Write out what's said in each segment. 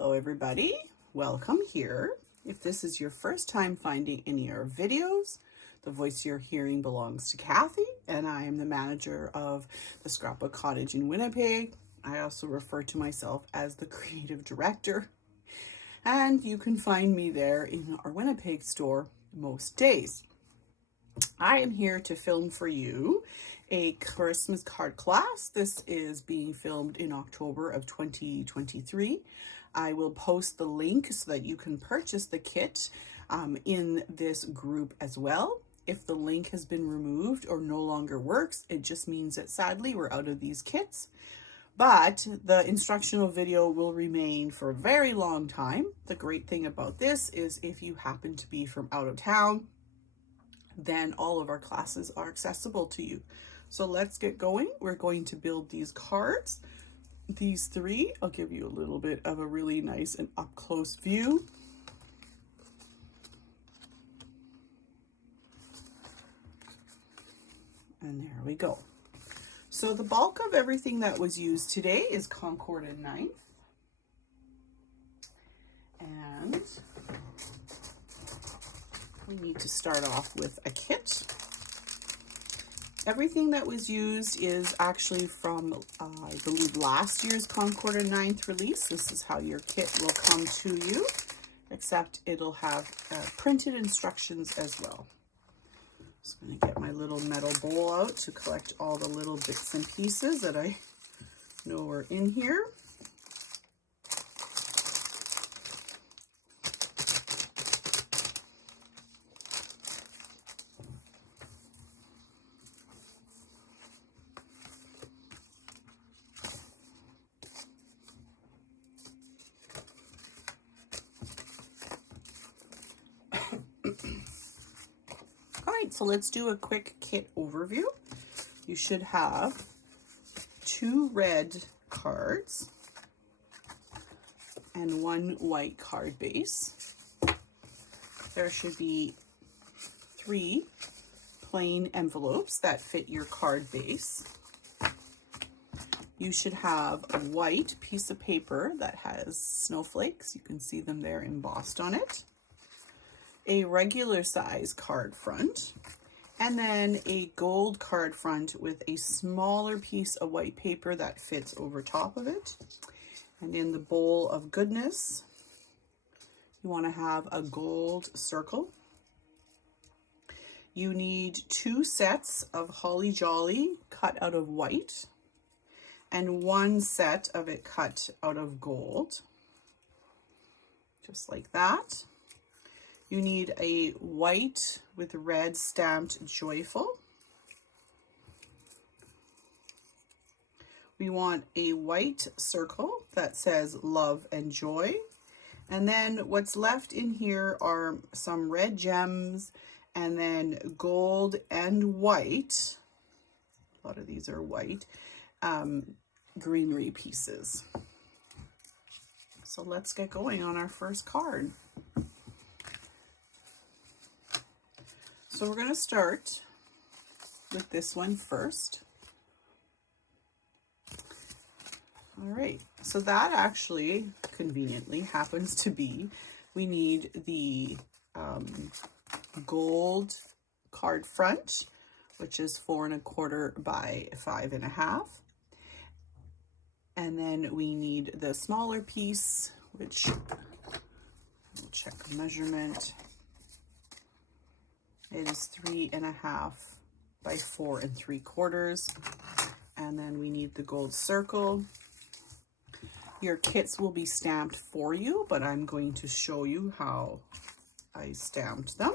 Hello everybody, welcome here. If this is your first time finding any of our videos, the voice you're hearing belongs to Kathy, and I am the manager of the Scrapbook Cottage in Winnipeg. I also refer to myself as the creative director, and you can find me there in our Winnipeg store most days. I am here to film for you a Christmas card class. This is being filmed in October of 2023. I will post the link so that you can purchase the kit in this group as well. If the link has been removed or no longer works, it just means that sadly we're out of these kits. But the instructional video will remain for a very long time. The great thing about this is if you happen to be from out of town, then all of our classes are accessible to you. So let's get going. We're going to build these cards. These three, I'll give you a little bit of a really nice and up close view. And there we go. So the bulk of everything that was used today is Concord and Ninth. And we need to start off with a kit. Everything that was used is actually from, I believe, last year's Concord and Ninth release. This is how your kit will come to you, except it'll have printed instructions as well. Just going to get my little metal bowl out to collect all the little bits and pieces that I know are in here. So let's do a quick kit overview. You should have 2 red cards and 1 white card base. There should be 3 plain envelopes that fit your card base. You should have a white piece of paper that has snowflakes. You can see them there embossed on it. A regular size card front, and then a gold card front with a smaller piece of white paper that fits over top of it. And in the bowl of goodness, you want to have a gold circle. You need 2 sets of Holly Jolly cut out of white and 1 set of it cut out of gold, just like that. You need a white with red stamped Joyful. We want a white circle that says Love and Joy. And then what's left in here are some red gems and then gold and white. A lot of these are white, greenery pieces. So let's get going on our first card. So we're going to start with this one first. All right, so that actually conveniently happens to be, we need the gold card front, which is 4 1/4 by 5 1/2. And then we need the smaller piece, which we'll check the measurement. It is 3 1/2 by 4 3/4. And then we need the gold circle. Your kits will be stamped for you, but I'm going to show you how I stamped them.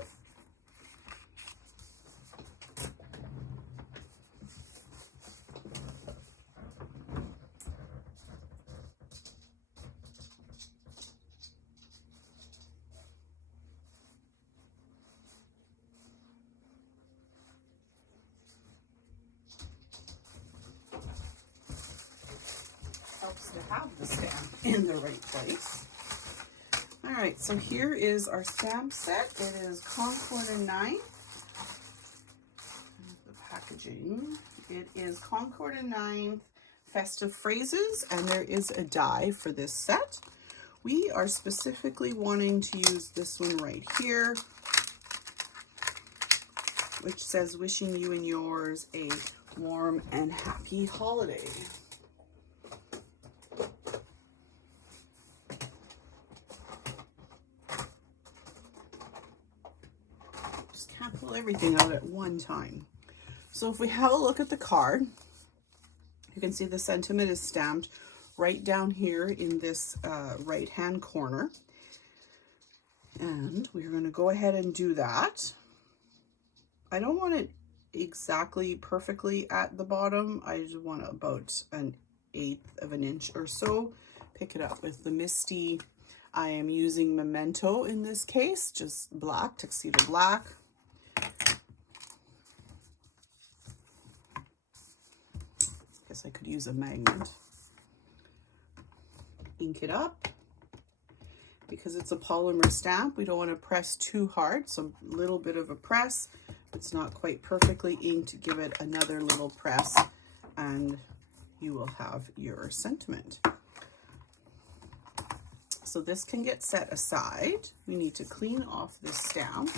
Helps to have the stamp in the right place. All right, so here is our stamp set. It is Concord and Ninth. The packaging. It is Concord and Ninth Festive Phrases, and there is a die for this set. We are specifically wanting to use this one right here, which says, wishing you and yours a warm and happy holiday. Just can't pull everything out at one time. So if we have a look at the card, you can see the sentiment is stamped right down here in this right-hand corner. And we're going to go ahead and do that. I don't want it exactly perfectly at the bottom. I just want about 1/8 of an inch or so. Pick it up with the MISTI. I am using Memento in this case, just black, tuxedo black. Guess I could use a magnet. Ink it up. Because it's a polymer stamp, we don't want to press too hard, so a little bit of a press. If it's not quite perfectly inked, give it another little press and you will have your sentiment. So this can get set aside. We need to clean off this stamp.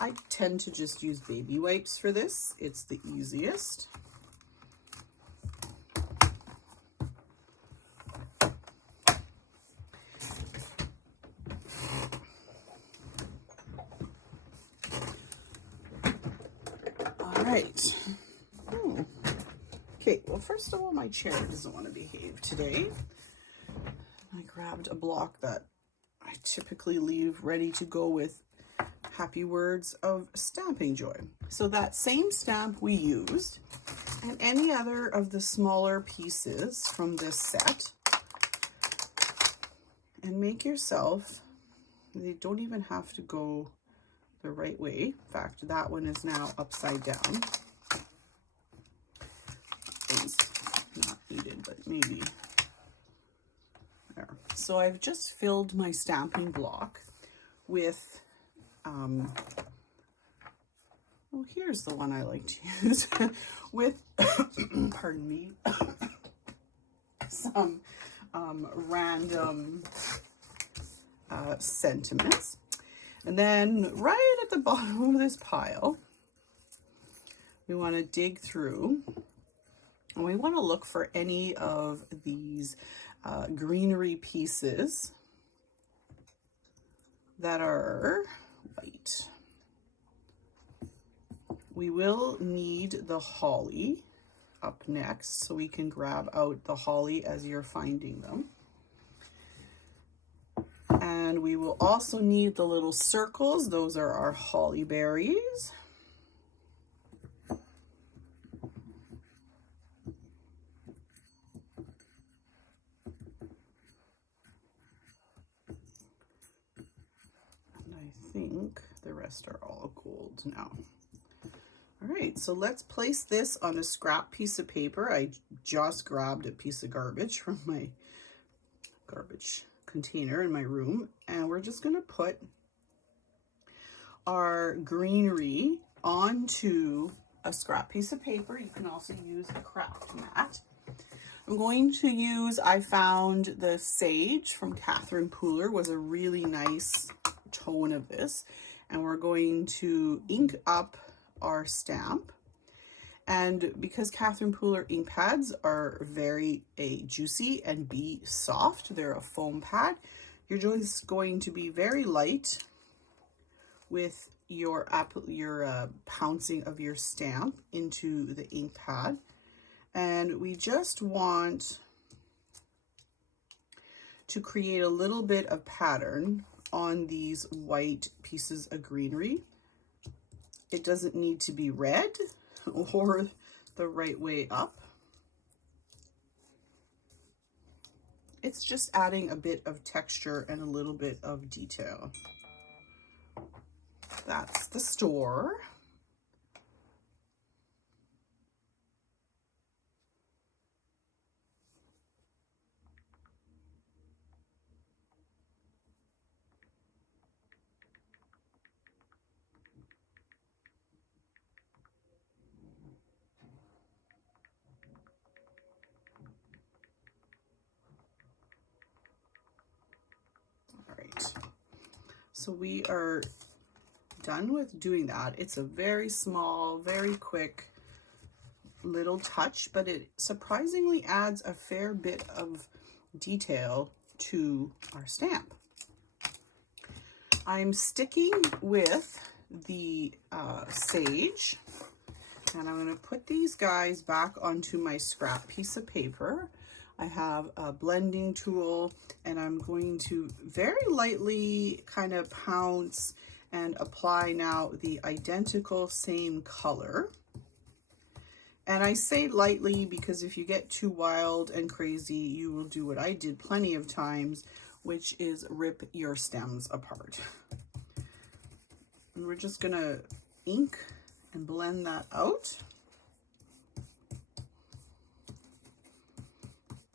I tend to just use baby wipes for this. It's the easiest. Right. Okay, well, first of all, my chair doesn't want to behave today. I grabbed a block that I typically leave ready to go with happy words of stamping joy. So that same stamp we used, and any other of the smaller pieces from this set, and make yourself, they don't even have to go the right way. In fact, that one is now upside down. It's not needed, but maybe there. So I've just filled my stamping block with, oh, here's the one I like to use, with, pardon me, some random sentiments. And then right at the bottom of this pile, we want to dig through and we want to look for any of these greenery pieces that are white. We will need the holly up next, so we can grab out the holly as you're finding them. And we will also need the little circles. Those are our holly berries. And I think the rest are all gold now. All right, so let's place this on a scrap piece of paper. I just grabbed a piece of garbage from my garbage container in my room, and we're just going to put our greenery onto a scrap piece of paper. You can also use a craft mat. I'm going to use, I found the sage from Catherine Pooler was a really nice tone of this, and we're going to ink up our stamp. And because Catherine Pooler ink pads are very juicy and soft, they're a foam pad, you're just going to be very light with your pouncing of your stamp into the ink pad. And we just want to create a little bit of pattern on these white pieces of greenery. It doesn't need to be red or the right way up. It's just adding a bit of texture and a little bit of detail. That's the store. So we are done with doing that. It's a very small, very quick little touch, but it surprisingly adds a fair bit of detail to our stamp. I'm sticking with the sage, and I'm going to put these guys back onto my scrap piece of paper. I have a blending tool, and I'm going to very lightly kind of pounce and apply now the identical same color. And I say lightly because if you get too wild and crazy, you will do what I did plenty of times, which is rip your stems apart. And we're just gonna ink and blend that out.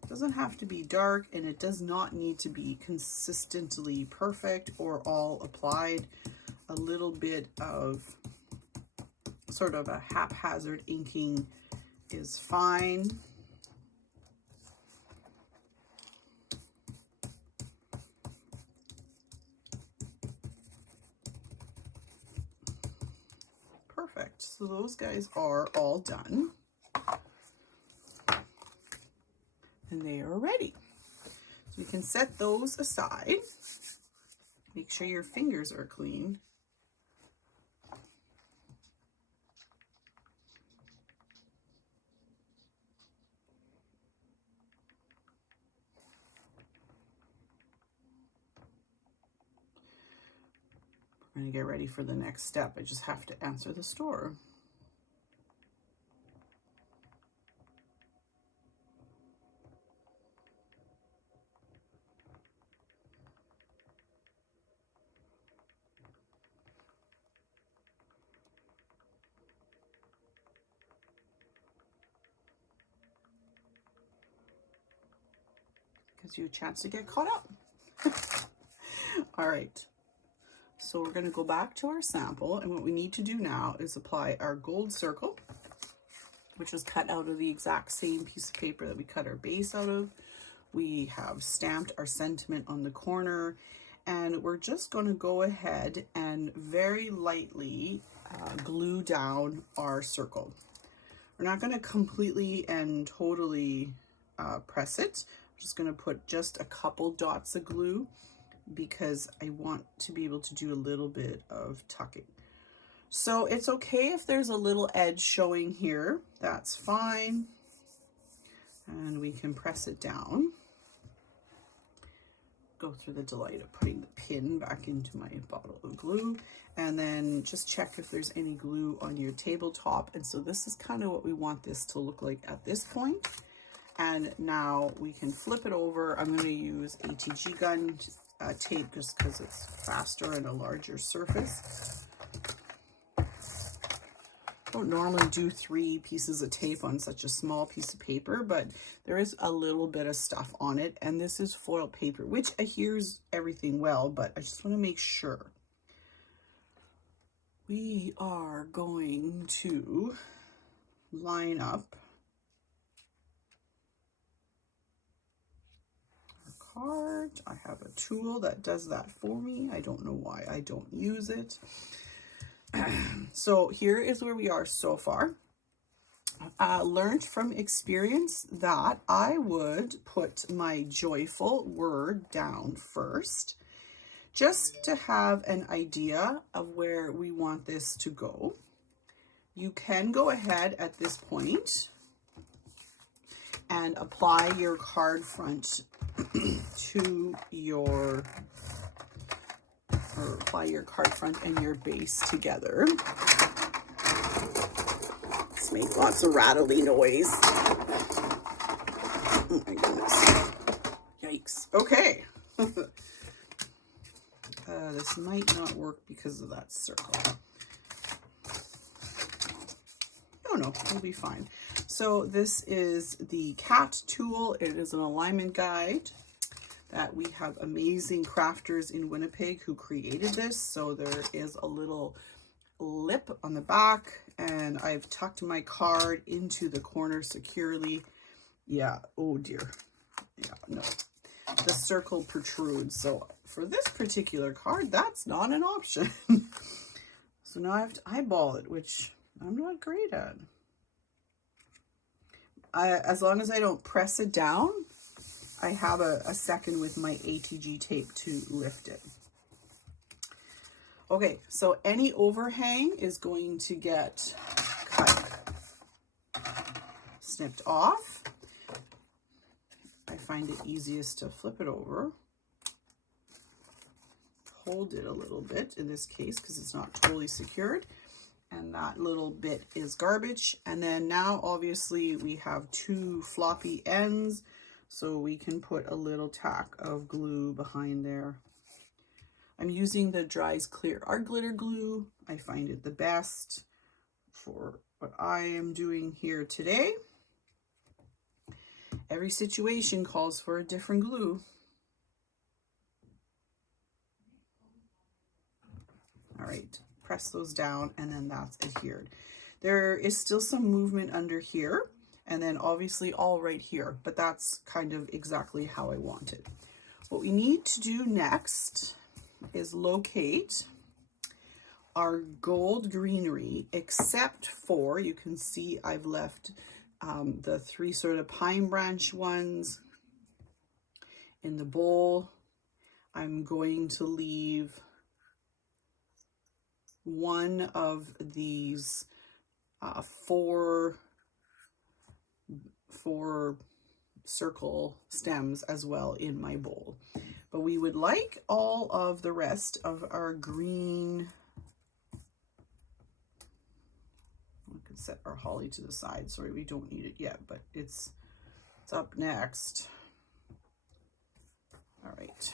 It doesn't have to be dark, and it does not need to be consistently perfect or all applied. A little bit of sort of a haphazard inking is fine. Perfect. So those guys are all done. And they are ready. So we can set those aside. Make sure your fingers are clean. We're going to get ready for the next step. I just have to answer the store. Gives you a chance to get caught up. All right. So we're going to go back to our sample, and what we need to do now is apply our gold circle, which was cut out of the exact same piece of paper that we cut our base out of. We have stamped our sentiment on the corner, and we're just going to go ahead and very lightly glue down our circle. We're not going to completely and totally press it. I'm just going to put just a couple dots of glue because I want to be able to do a little bit of tucking. So it's okay if there's a little edge showing here, that's fine. And we can press it down. Go through the delight of putting the pin back into my bottle of glue, and then just check if there's any glue on your tabletop. And so this is kind of what we want this to look like at this point. And now we can flip it over. I'm going to use ATG gun tape just because it's faster and a larger surface. I don't normally do 3 pieces of tape on such a small piece of paper, but there is a little bit of stuff on it, and this is foil paper, which adheres everything well, but I just want to make sure. We are going to line up card. I have a tool that does that for me. I don't know why I don't use it. So here is where we are so far. Learned from experience that I would put my joyful word down first, just to have an idea of where we want this to go. You can go ahead at this point and apply your card front to your, or apply your card front and your base together. Let's make lots of rattly noise. Oh my goodness. Yikes. Okay. This might not work because of that circle. Oh no, it'll be fine. So this is the CAT tool. It is an alignment guide that we have amazing crafters in Winnipeg who created this. So there is a little lip on the back, and I've tucked my card into the corner securely. Yeah, oh dear. Yeah, no. The circle protrudes, so for this particular card, that's not an option. So now I have to eyeball it, which I'm not great at. As long as I don't press it down, I have a second with my ATG tape to lift it. Okay, so any overhang is going to get cut, snipped off. I find it easiest to flip it over, hold it a little bit in this case because it's not totally secured, and that little bit is garbage. And then now obviously we have two floppy ends, so we can put a little tack of glue behind there. I'm using the Dries Clear Art Glitter Glue. I find it the best for what I am doing here today. Every situation calls for a different glue. All right, press those down and then that's adhered. There is still some movement under here and then obviously all right here, but that's kind of exactly how I want it. What we need to do next is locate our gold greenery, except for, you can see I've left the three sort of pine branch ones in the bowl. I'm going to leave one of these four circle stems as well in my bowl. But we would like all of the rest of our green. We can set our holly to the side. Sorry, we don't need it yet, but it's up next. All right.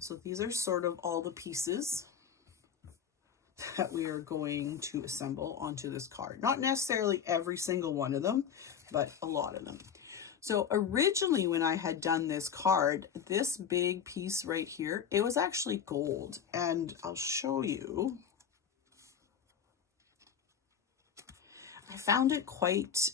So these are sort of all the pieces that we are going to assemble onto this card. Not necessarily every single one of them, but a lot of them. So originally when I had done this card, this big piece right here, it was actually gold. And I'll show you. I found it quite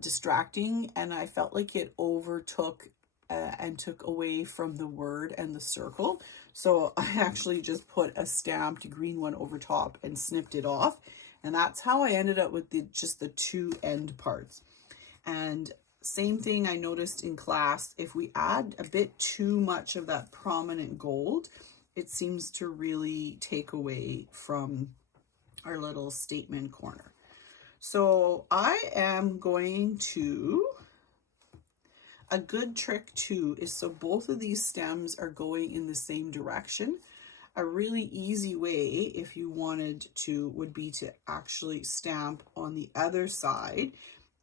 distracting, and I felt like it overtook and took away from the word and the circle. So I actually just put a stamped green one over top and snipped it off. And that's how I ended up with just the two end parts. And same thing I noticed in class, if we add a bit too much of that prominent gold, it seems to really take away from our little statement corner. So I am going to, a good trick too is so both of these stems are going in the same direction. A really easy way, if you wanted to, would be to actually stamp on the other side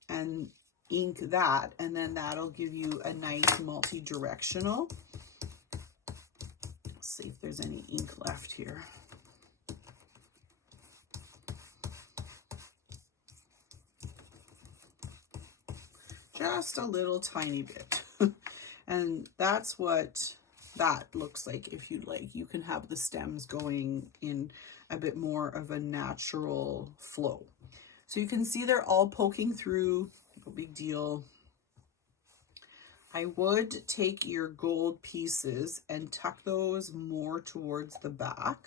and ink that, and then that'll give you a nice multi-directional. Let's see if there's any ink left here. Just a little tiny bit. And that's what that looks like if you'd like. You can have the stems going in a bit more of a natural flow. So you can see they're all poking through. No big deal. I would take your gold pieces and tuck those more towards the back.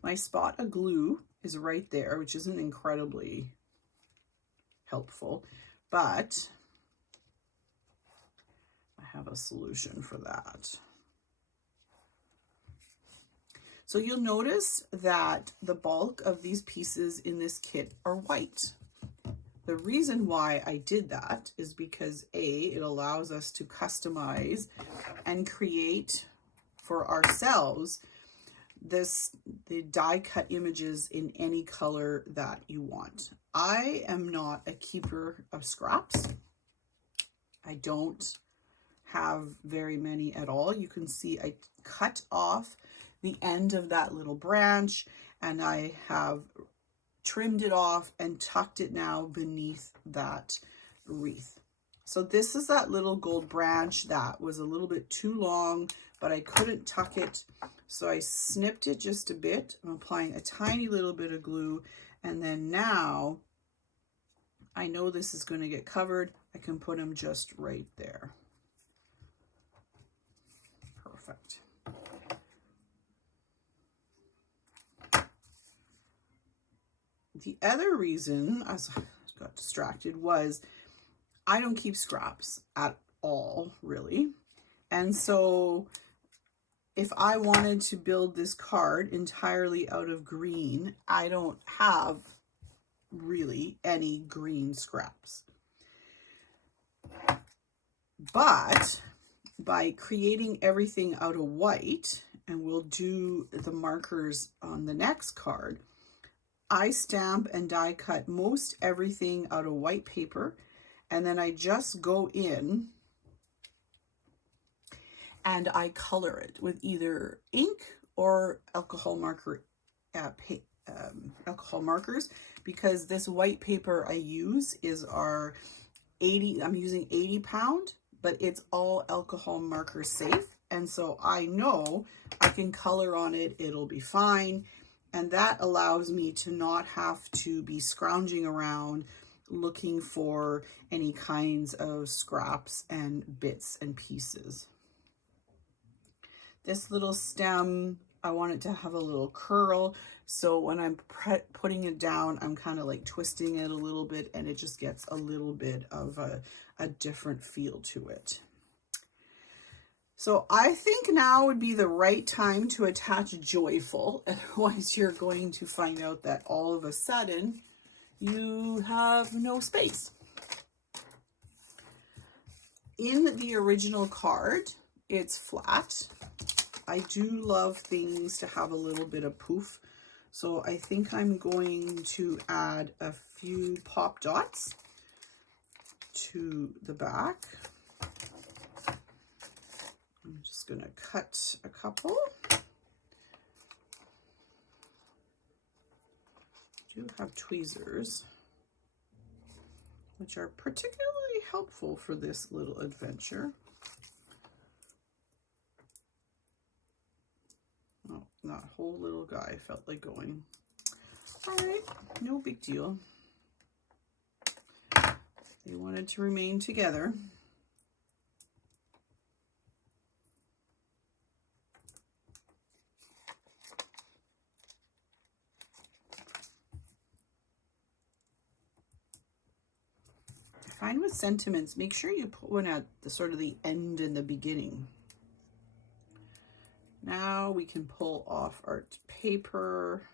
My spot of glue is right there, which isn't incredibly helpful, but I have a solution for that. So you'll notice that the bulk of these pieces in this kit are white. The reason why I did that is because it allows us to customize and create for ourselves the die cut images in any color that you want. I am not a keeper of scraps. I don't have very many at all. You can see I cut off the end of that little branch and I have trimmed it off and tucked it now beneath that wreath. So this is that little gold branch that was a little bit too long, but I couldn't tuck it. So I snipped it just a bit. I'm applying a tiny little bit of glue. And then now I know this is going to get covered. I can put them just right there. Perfect. The other reason I got distracted was I don't keep scraps at all, really. And so if I wanted to build this card entirely out of green, I don't have really any green scraps. But by creating everything out of white, and we'll do the markers on the next card, I stamp and die cut most everything out of white paper, and then I just go in and I color it with either ink or alcohol marker, alcohol markers, because this white paper I use is our 80, I'm using 80 pound, but it's all alcohol marker safe. And so I know I can color on it, it'll be fine. And that allows me to not have to be scrounging around looking for any kinds of scraps and bits and pieces. This little stem, I want it to have a little curl. So when I'm putting it down, I'm kind of like twisting it a little bit, and it just gets a little bit of a different feel to it. So I think now would be the right time to attach Joyful. Otherwise you're going to find out that all of a sudden you have no space. In the original card, it's flat. I do love things to have a little bit of poof. So I think I'm going to add a few pop dots to the back. I'm just going to cut a couple. I do have tweezers, which are particularly helpful for this little adventure. Oh, that whole little guy felt like going. All right, no big deal. They wanted to remain together. Find with sentiments, make sure you put one at the sort of the end and the beginning. Now we can pull off our paper.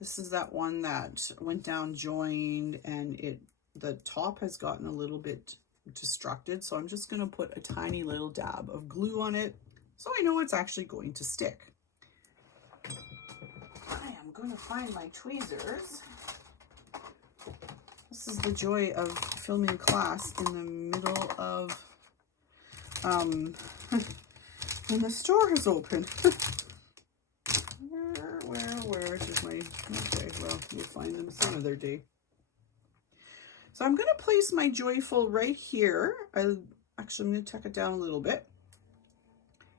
This is that one that went down joined, and the top has gotten a little bit distracted. So I'm just going to put a tiny little dab of glue on it so I know it's actually going to stick. I am going to find my tweezers. This is the joy of filming class in the middle of when the store is open. Where is my, okay, well, you'll find them some other day. So I'm going to place my Joyful right here. Actually, I'm going to tuck it down a little bit.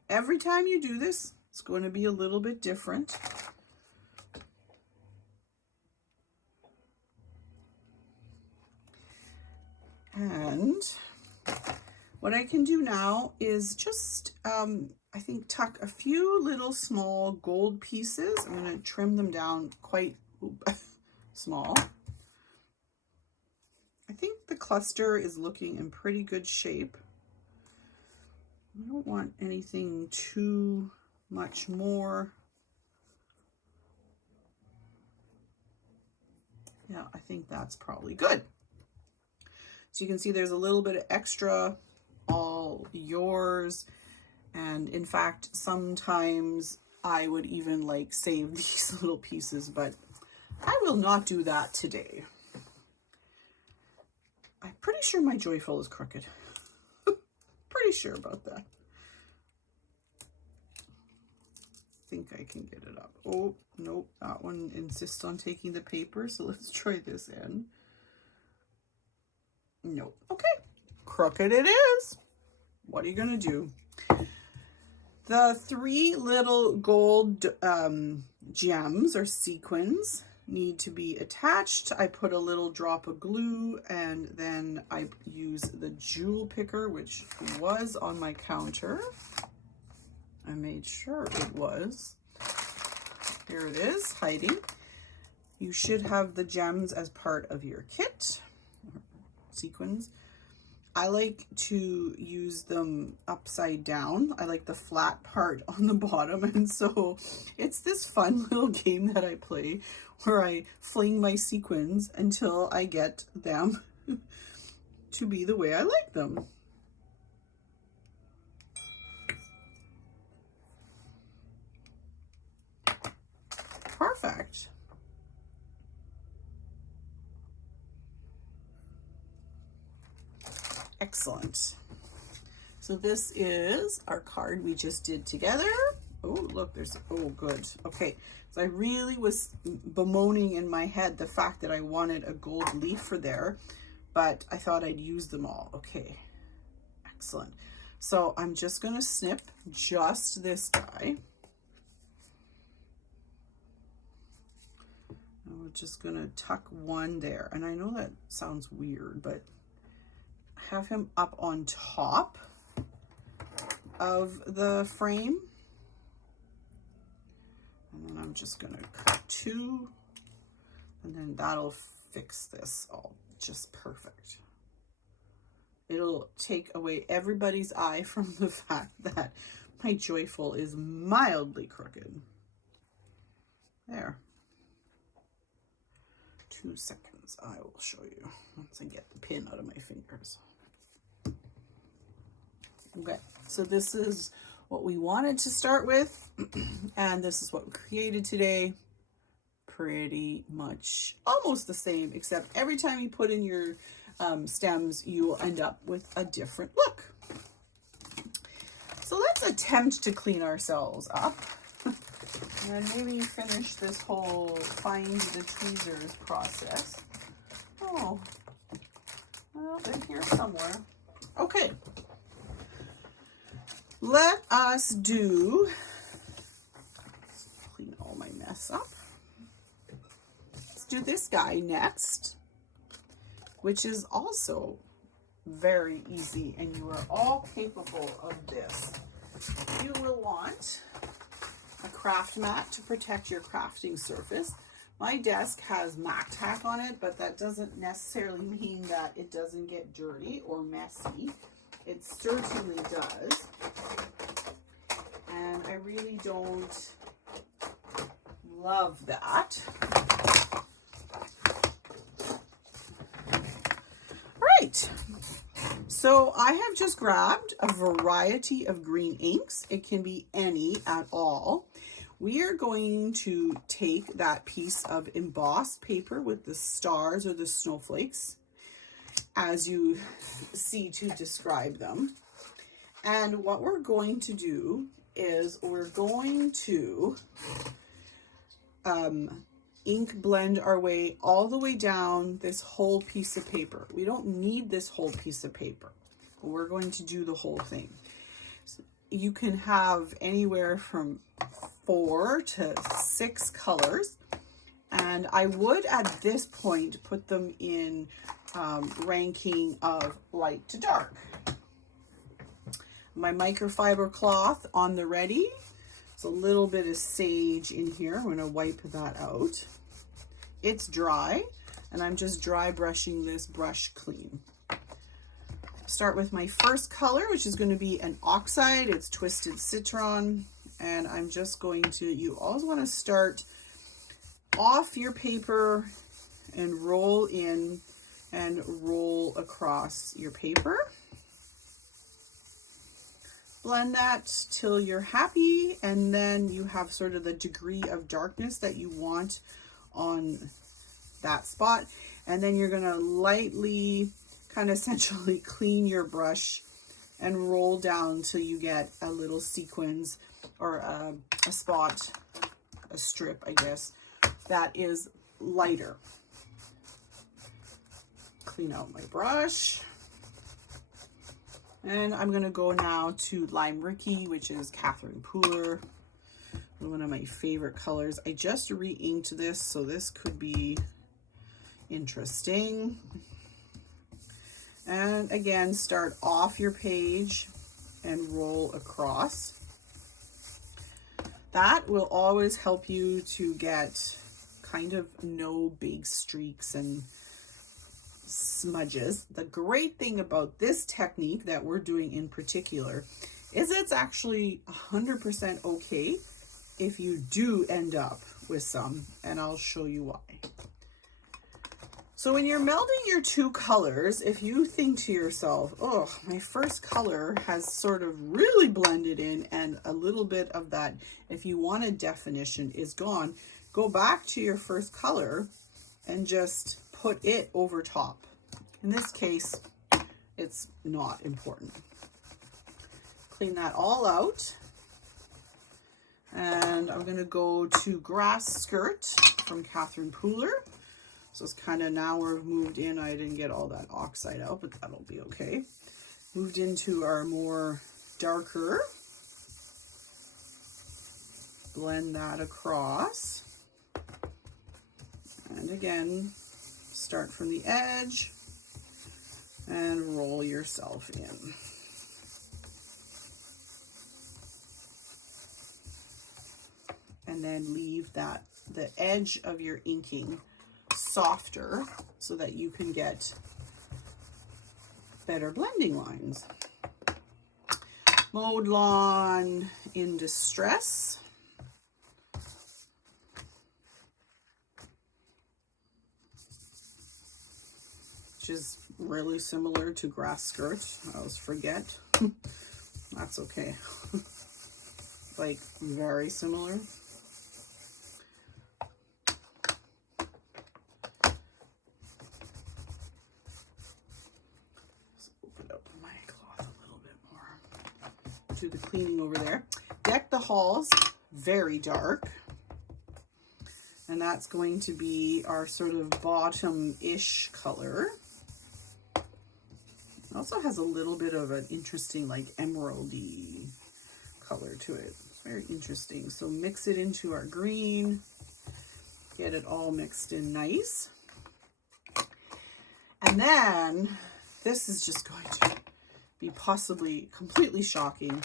Every time you do this, it's going to be a little bit different. And what I can do now is just, I think, tuck a few little small gold pieces. I'm going to trim them down quite small. I think the cluster is looking in pretty good shape. I don't want anything too much more. Yeah, I think that's probably good. So you can see there's a little bit of extra, all yours. And in fact, sometimes I would even like save these little pieces, but I will not do that today. I'm pretty sure my Joyful is crooked. Pretty sure about that. I think I can get it up. Oh, nope, that one insists on taking the paper, so let's try this end. Nope. Okay, crooked it is. What are you gonna do? The 3 little gold gems or sequins need to be attached. I put a little drop of glue, and then I use the jewel picker, which was on my counter. I made sure it was. Here it is, hiding. You should have the gems as part of your kit, sequins. I like to use them upside down. I like the flat part on the bottom, and so it's this fun little game that I play where I fling my sequins until I get them to be the way I like them. Perfect. Excellent. So this is our card we just did together. Oh, look, there's, oh, good. Okay, so I really was bemoaning in my head the fact that I wanted a gold leaf for there, but I thought I'd use them all. Okay, excellent. So I'm just gonna snip just this guy. And we're just gonna tuck one there. And I know that sounds weird, but have him up on top of the frame. And then I'm just gonna cut 2, and then that'll fix this all just perfect. It'll take away everybody's eye from the fact that my joyful is mildly crooked. There. 2 seconds, I will show you once I get the pin out of my fingers. Okay, so this is what we wanted to start with, and this is what we created today. Pretty much almost the same, except every time you put in your stems, you will end up with a different look. So let's attempt to clean ourselves up. And maybe finish this whole find the tweezers process. Oh, well, they're here somewhere. Okay. Let us do, let's clean all my mess up. Let's do this guy next, which is also very easy, and you are all capable of this. You will want a craft mat to protect your crafting surface. My desk has MAC tack on it, but that doesn't necessarily mean that it doesn't get dirty or messy. It certainly does. And I really don't love that. Right. So I have just grabbed a variety of green inks. It can be any at all. We are going to take that piece of embossed paper with the stars or the snowflakes, as you see to describe them. And what we're going to do is we're going to ink blend our way all the way down this whole piece of paper. We don't need this whole piece of paper, but we're going to do the whole thing. So you can have anywhere from 4 to 6 colors. And I would, at this point, put them in ranking of light to dark. My microfiber cloth on the ready. It's a little bit of sage in here. I'm going to wipe that out. It's dry, and I'm just dry brushing this brush clean. Start with my first color, which is going to be an oxide. It's Twisted Citron, and I'm just going to, you always want to start off your paper and roll in and roll across your paper. Blend that till you're happy, and then you have sort of the degree of darkness that you want on that spot. And then you're gonna lightly kind of essentially clean your brush and roll down till you get a little sequins or a spot, a strip, I guess, that is lighter. Clean out my brush. And I'm going to go now to Lime Ricky, which is Catherine Pooler, one of my favorite colors. I just re-inked this, so this could be interesting. And again, start off your page and roll across. That will always help you to get kind of no big streaks and smudges. The great thing about this technique that we're doing in particular is it's actually 100% okay if you do end up with some, and I'll show you why. So when you're melding your two colors, if you think to yourself, oh, my first color has sort of really blended in and a little bit of that, if you want a definition, is gone, go back to your first color and just put it over top. In this case, it's not important. Clean that all out. And I'm going to go to Grass Skirt from Catherine Pooler. So it's kind of, now we've moved in. I didn't get all that oxide out, but that'll be okay. Moved into our more darker. Blend that across. And again, start from the edge and roll yourself in. And then leave that, the edge of your inking softer so that you can get better blending lines. Mowed Lawn in Distress. Which is really similar to Grass Skirt. I always forget. That's okay. Like, very similar. Do the cleaning over there. Deck the Halls, very dark. And that's going to be our sort of bottom-ish color. It also has a little bit of an interesting, like, emeraldy color to it. It's very interesting. So mix it into our green. Get it all mixed in nice. And then, this is just going to be possibly completely shocking.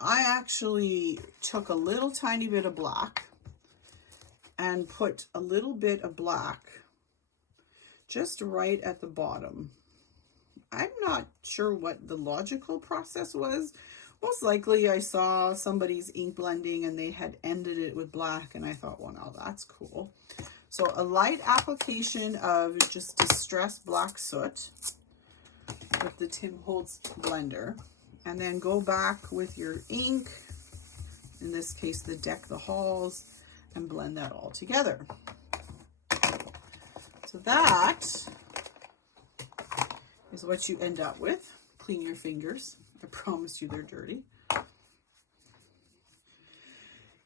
I actually took a little tiny bit of black and put a little bit of black just right at the bottom. I'm not sure what the logical process was. Most likely I saw somebody's ink blending and they had ended it with black, and I thought, well, now that's cool. So a light application of just distressed black soot with the Tim Holtz blender, and then go back with your ink, in this case the Deck the Halls, and blend that all together. So that is what you end up with. Clean your fingers. I promise you they're dirty.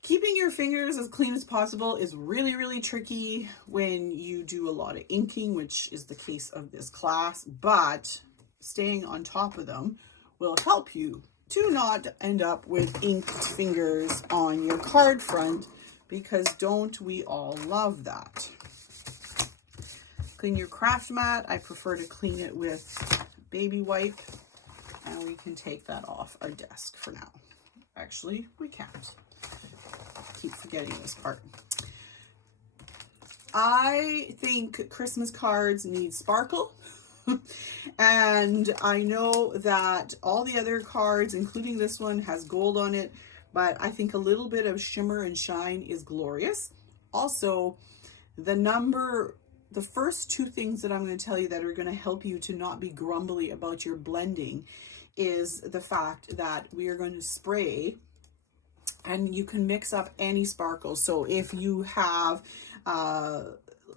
Keeping your fingers as clean as possible is really, really tricky when you do a lot of inking, which is the case of this class, but staying on top of them will help you to not end up with inked fingers on your card front, because don't we all love that? Clean your craft mat. I prefer to clean it with baby wipe, and we can take that off our desk for now. Actually, we can't. Keep forgetting this part. I think Christmas cards need sparkle. And I know that all the other cards, including this one, has gold on it, but I think a little bit of shimmer and shine is glorious. Also, the first two things that I'm going to tell you that are going to help you to not be grumbly about your blending is the fact that we are going to spray, and you can mix up any sparkle. So if you have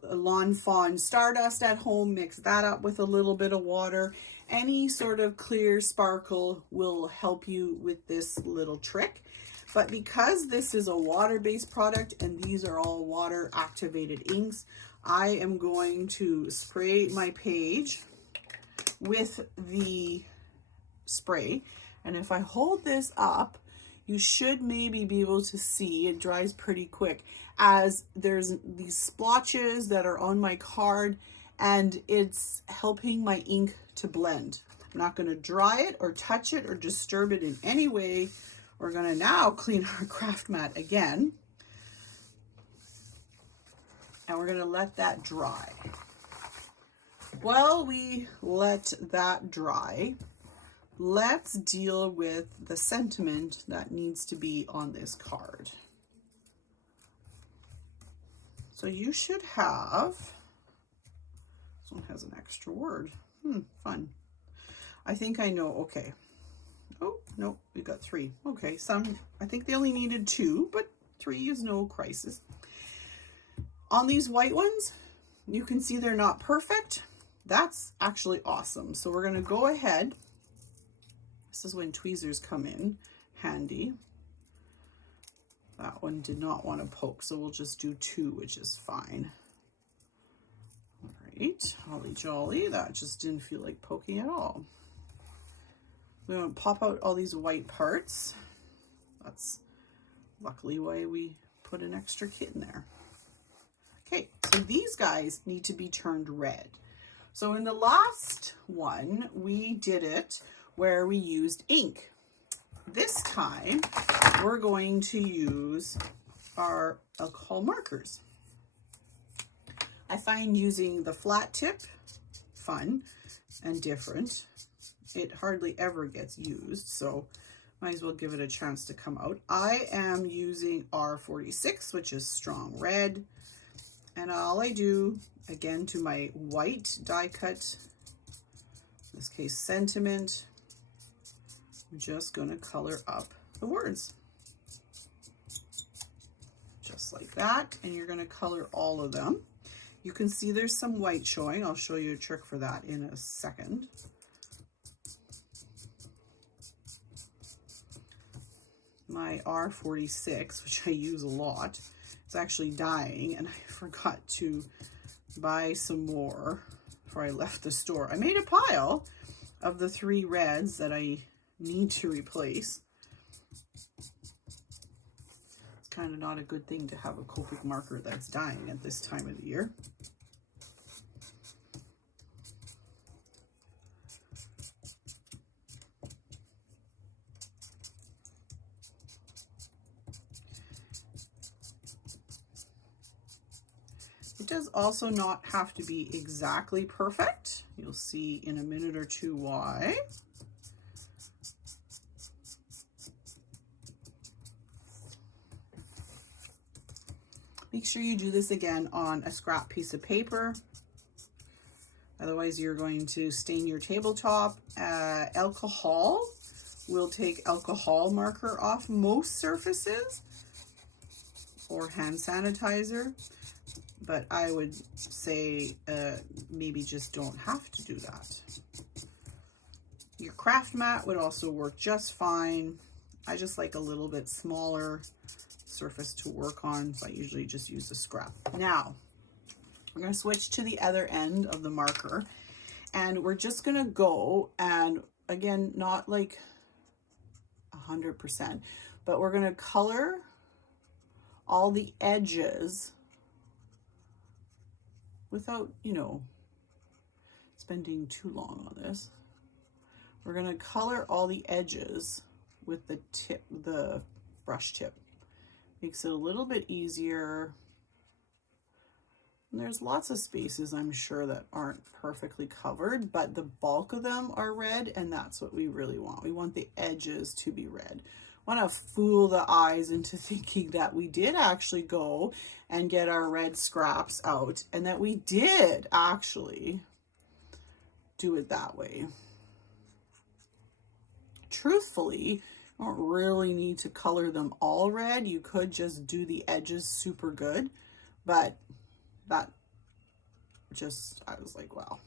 Lawn Fawn Stardust at home, mix that up with a little bit of water Any sort of clear sparkle will help you with this little trick. But because this is a water-based product and these are all water-activated inks, I am going to spray my page with the spray. And if I hold this up, you should maybe be able to see it dries pretty quick, as there's these splotches that are on my card and it's helping my ink to blend. I'm not going to dry it or touch it or disturb it in any way. We're going to now clean our craft mat again, and we're going to let that dry. While we let that dry, let's deal with the sentiment that needs to be on this card. So you should have, this one has an extra word. Fun. I think I know, okay. Oh, no, we got 3. Okay, I think they only needed 2, but 3 is no crisis. On these white ones, you can see they're not perfect. That's actually awesome. So we're gonna go ahead. This is when tweezers come in handy. That one did not want to poke, so we'll just do 2, which is fine. All right, holly jolly, that just didn't feel like poking at all. We're going to pop out all these white parts. That's luckily why we put an extra kit in there. Okay, so these guys need to be turned red. So in the last one, we did it where we used ink. This time, we're going to use our alcohol markers. I find using the flat tip fun and different. It hardly ever gets used, so might as well give it a chance to come out. I am using R46, which is strong red. And all I do, again, to my white die cut, in this case, sentiment, I'm just going to color up the words. Just like that. And you're going to color all of them. You can see there's some white showing. I'll show you a trick for that in a second. My R46, which I use a lot, it's actually dying, and I forgot to buy some more before I left the store. I made a pile of the 3 reds that I need to replace. It's kind of not a good thing to have a Copic marker that's dying at this time of the year. It does also not have to be exactly perfect. You'll see in a minute or two why. Make sure you do this again on a scrap piece of paper. Otherwise, you're going to stain your tabletop. Alcohol will take alcohol marker off most surfaces, or hand sanitizer. But I would say maybe just don't have to do that. Your craft mat would also work just fine. I just like a little bit smaller surface to work on, so I usually just use a scrap. Now, we're going to switch to the other end of the marker, and we're just going to go, and again, not like 100%, but we're going to color all the edges without, you know, spending too long on this. We're going to color all the edges with the tip, the brush tip. Makes it a little bit easier. And there's lots of spaces, I'm sure, that aren't perfectly covered, but the bulk of them are red, and that's what we really want. We want the edges to be red. Want to fool the eyes into thinking that we did actually go and get our red scraps out, and that we did actually do it that way. Truthfully, you don't really need to color them all red. You could just do the edges super good, but that just, I was like, wow.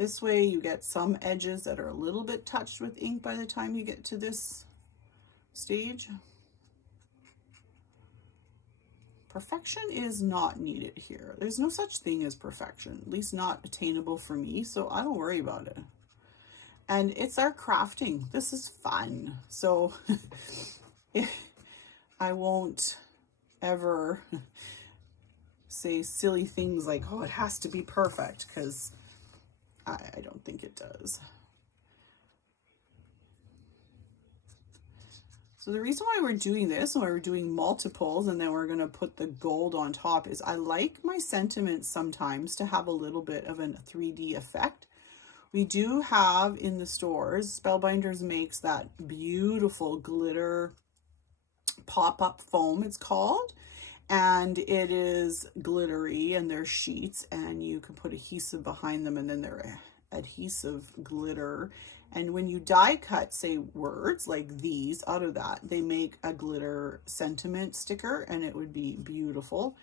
This way you get some edges that are a little bit touched with ink by the time you get to this stage. Perfection is not needed here. There's no such thing as perfection, at least not attainable for me, so I don't worry about it. And it's our crafting. This is fun. So I won't ever say silly things like, oh, it has to be perfect, because I don't think it does. So the reason why we're doing this, and why we're doing multiples, and then we're going to put the gold on top, is I like my sentiments sometimes to have a little bit of a 3D effect. We do have in the stores, Spellbinders makes that beautiful glitter pop-up foam, it's called. And it is glittery, and they're sheets, and you can put adhesive behind them, and then they're adhesive glitter. And when you die cut, say, words like these out of that, they make a glitter sentiment sticker, and it would be beautiful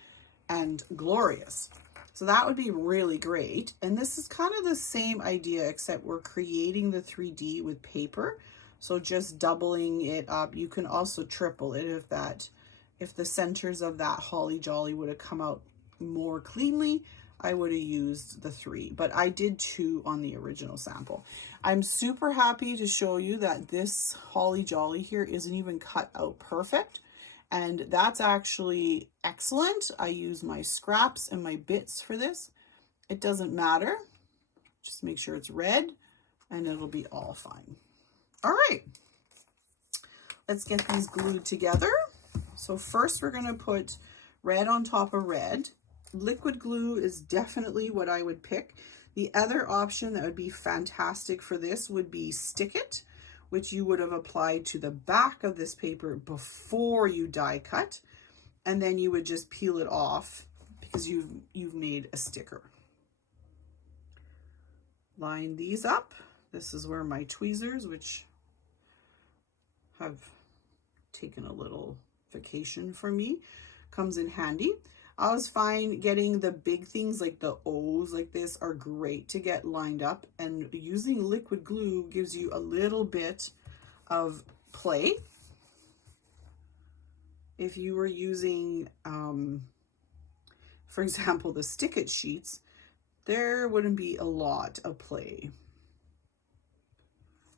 and glorious. So that would be really great. And this is kind of the same idea, except we're creating the 3D with paper. So just doubling it up. You can also triple it if the centers of that Holly Jolly would have come out more cleanly, I would have used the 3, but I did 2 on the original sample. I'm super happy to show you that this Holly Jolly here isn't even cut out perfect, and that's actually excellent. I use my scraps and my bits for this. It doesn't matter. Just make sure it's red and it'll be all fine. All right, let's get these glued together. So first we're going to put red on top of red. Liquid glue is definitely what I would pick. The other option that would be fantastic for this would be Stick It, which you would have applied to the back of this paper before you die cut, and then you would just peel it off because you've made a sticker. Line these up. This is where my tweezers, which have taken a little vacation for me, comes in handy. I always find getting the big things like the O's like this are great to get lined up, and using liquid glue gives you a little bit of play. If you were using, for example, the Stick It sheets, there wouldn't be a lot of play.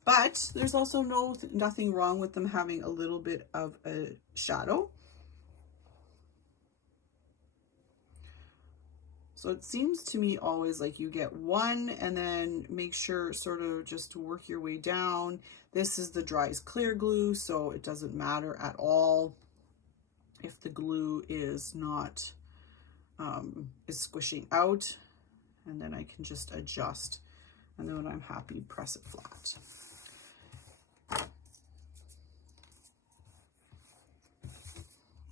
But there's also nothing wrong with them having a little bit of a shadow. So it seems to me always like you get one and then make sure sort of just to work your way down. This is the Dries Clear glue, so it doesn't matter at all if the glue is not, is squishing out. And then I can just adjust. And then when I'm happy, press it flat.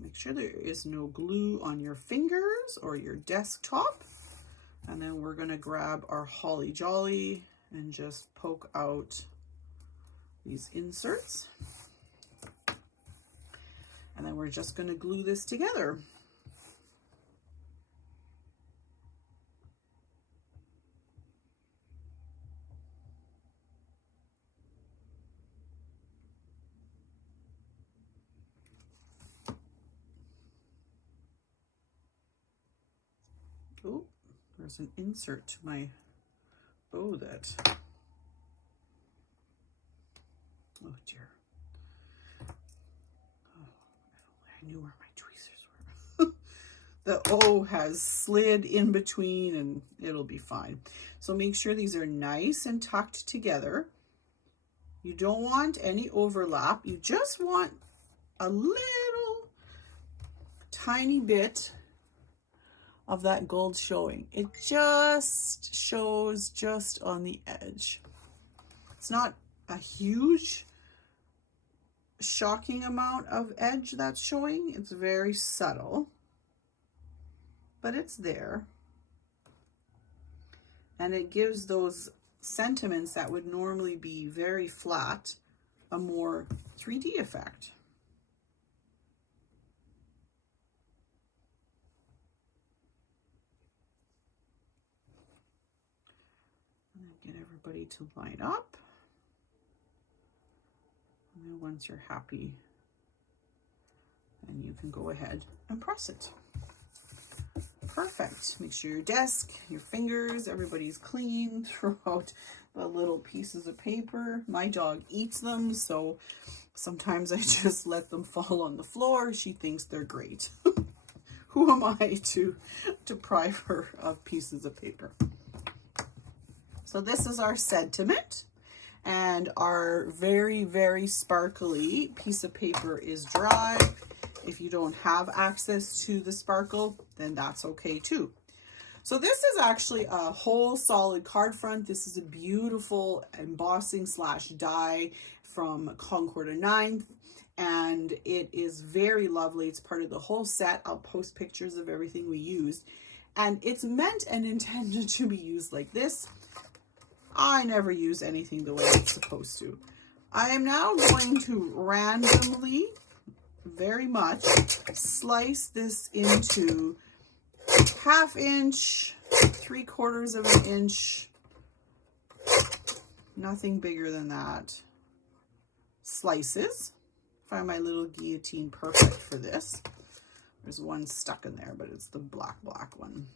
Make sure there is no glue on your fingers or your desktop. And then we're going to grab our Holly Jolly and just poke out these inserts. And then we're just going to glue this together. Oh, there's an insert to my bow that, oh dear. Oh, I knew where my tweezers were. The O has slid in between and it'll be fine. So make sure these are nice and tucked together. You don't want any overlap. You just want a little tiny bit of that gold showing. It just shows just on the edge. It's not a huge, shocking amount of edge that's showing. It's very subtle, but it's there. And it gives those sentiments that would normally be very flat a more 3D effect. And then Get everybody to line up. And then once you're happy, then you can go ahead and press it. Perfect. Make sure your desk, your fingers, everybody's clean throughout the little pieces of paper. My dog eats them, so sometimes I just let them fall on the floor. She thinks they're great. Who am I to deprive her of pieces of paper? So this is our sentiment, and our very, very sparkly piece of paper is dry. If you don't have access to the sparkle, then that's okay too. So this is actually a whole solid card front. This is a beautiful embossing / die from Concord & 9th, and it is very lovely. It's part of the whole set. I'll post pictures of everything we used, and it's meant and intended to be used like this. I never use anything the way it's supposed to. I am now going to randomly, very much, slice this into 1/2 inch, 3/4 of an inch, nothing bigger than that, slices. Find my little guillotine perfect for this. There's one stuck in there, but it's the black one.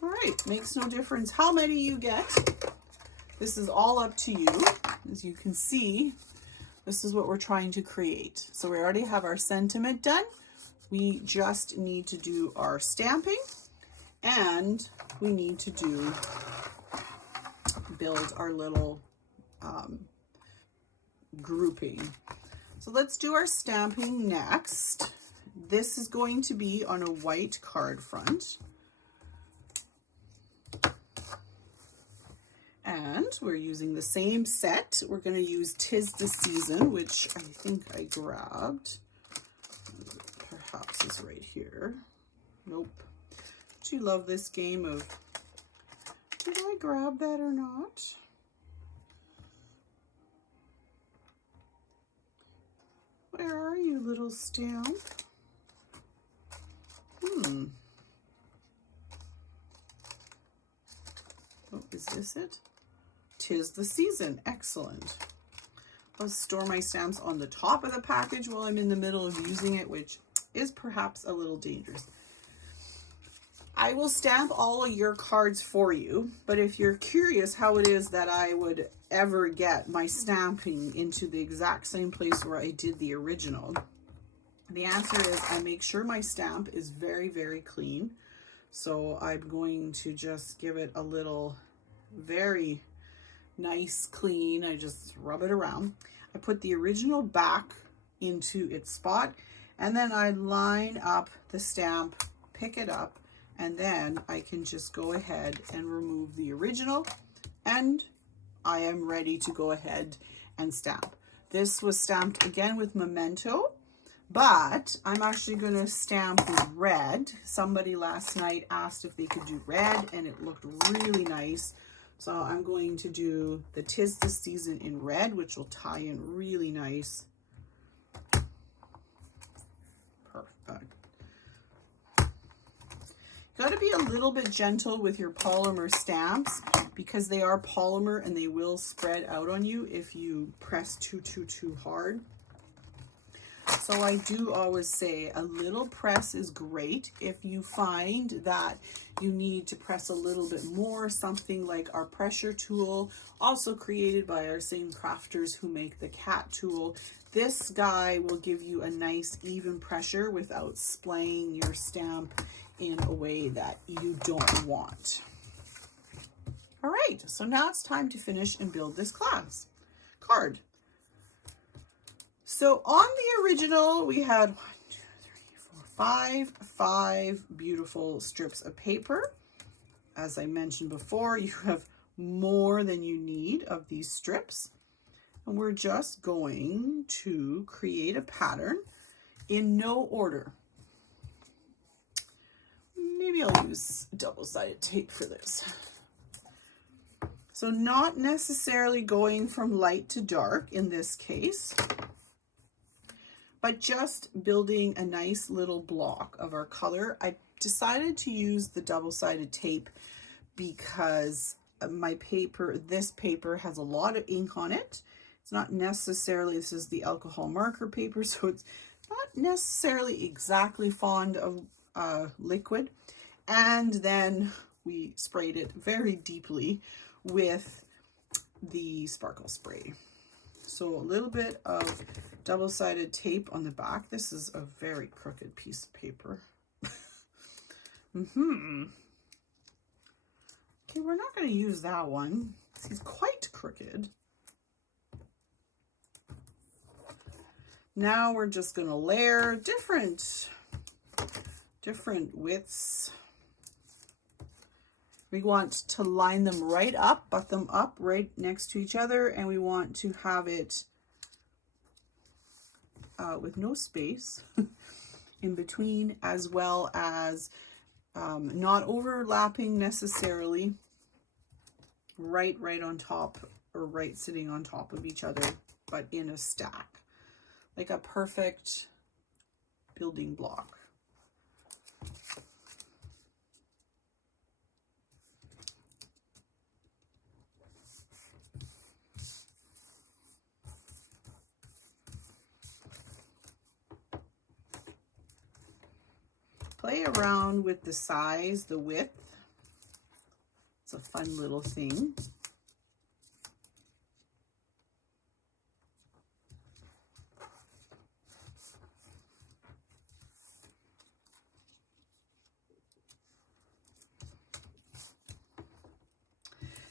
All right, makes no difference how many you get. This is all up to you. As you can see, this is what we're trying to create. So we already have our sentiment done. We just need to do our stamping, and we need to build our little grouping. So let's do our stamping next. This is going to be on a white card front. And we're using the same set. We're going to use 'Tis the Season, which I think I grabbed. Perhaps it's right here. Nope. Do you love this game of, did I grab that or not? Where are you, little stamp? Oh, is this it? 'Tis the Season. Excellent. I'll store my stamps on the top of the package while I'm in the middle of using it, which is perhaps a little dangerous. I will stamp all of your cards for you, but if you're curious how it is that I would ever get my stamping into the exact same place where I did the original, the answer is I make sure my stamp is very, very clean. So I'm going to just give it a little very nice clean. I just rub it around. I put the original back into its spot, and then I line up the stamp, pick it up, and then I can just go ahead and remove the original, and I am ready to go ahead and stamp. This was stamped again with Memento, but I'm actually going to stamp with red. Somebody last night asked if they could do red, and it looked really nice. So I'm going to do the 'Tis the Season in red, which will tie in really nice. Perfect. Got to be a little bit gentle with your polymer stamps because they are polymer and they will spread out on you if you press too hard. So I do always say a little press is great. If you find that you need to press a little bit more, something like our pressure tool, also created by our same crafters who make the cat tool. This guy will give you a nice even pressure without splaying your stamp in a way that you don't want. All right, so now it's time to finish and build this card. So on the original, we had 5 beautiful strips of paper. As I mentioned before, you have more than you need of these strips. And we're just going to create a pattern in no order. Maybe I'll use double-sided tape for this. So not necessarily going from light to dark in this case, but just building a nice little block of our color. I decided to use the double-sided tape because my paper, this paper has a lot of ink on it. It's not necessarily, this is the alcohol marker paper, so it's not necessarily exactly fond of liquid. And then we sprayed it very deeply with the sparkle spray. So a little bit of double-sided tape on the back. This is a very crooked piece of paper. Okay, we're not going to use that one. It's quite crooked. Now we're just going to layer different widths. We want to line them right up, butt them up right next to each other, and we want to have it with no space in between, as well as not overlapping necessarily, right on top, or right sitting on top of each other, but in a stack, like a perfect building block. Play around with the size, the width. It's a fun little thing.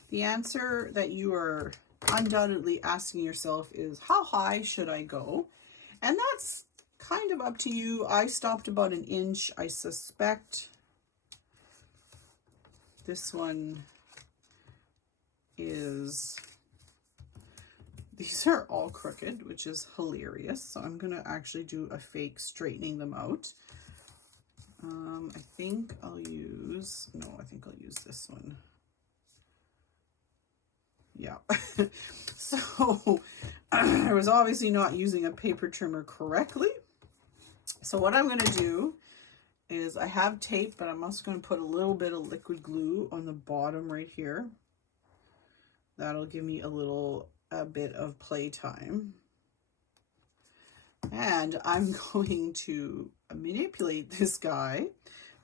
The answer that you are undoubtedly asking yourself is, how high should I go? And that's kind of up to you. I stopped about 1 inch. I suspect this one is, these are all crooked, which is hilarious. So I'm going to actually do a fake straightening them out. I think I'll use, no, I think I'll use this one. Yeah. So I was obviously not using a paper trimmer correctly. So what I'm going to do is, I have tape, but I'm also going to put a little bit of liquid glue on the bottom right here. That'll give me a bit of play time. And I'm going to manipulate this guy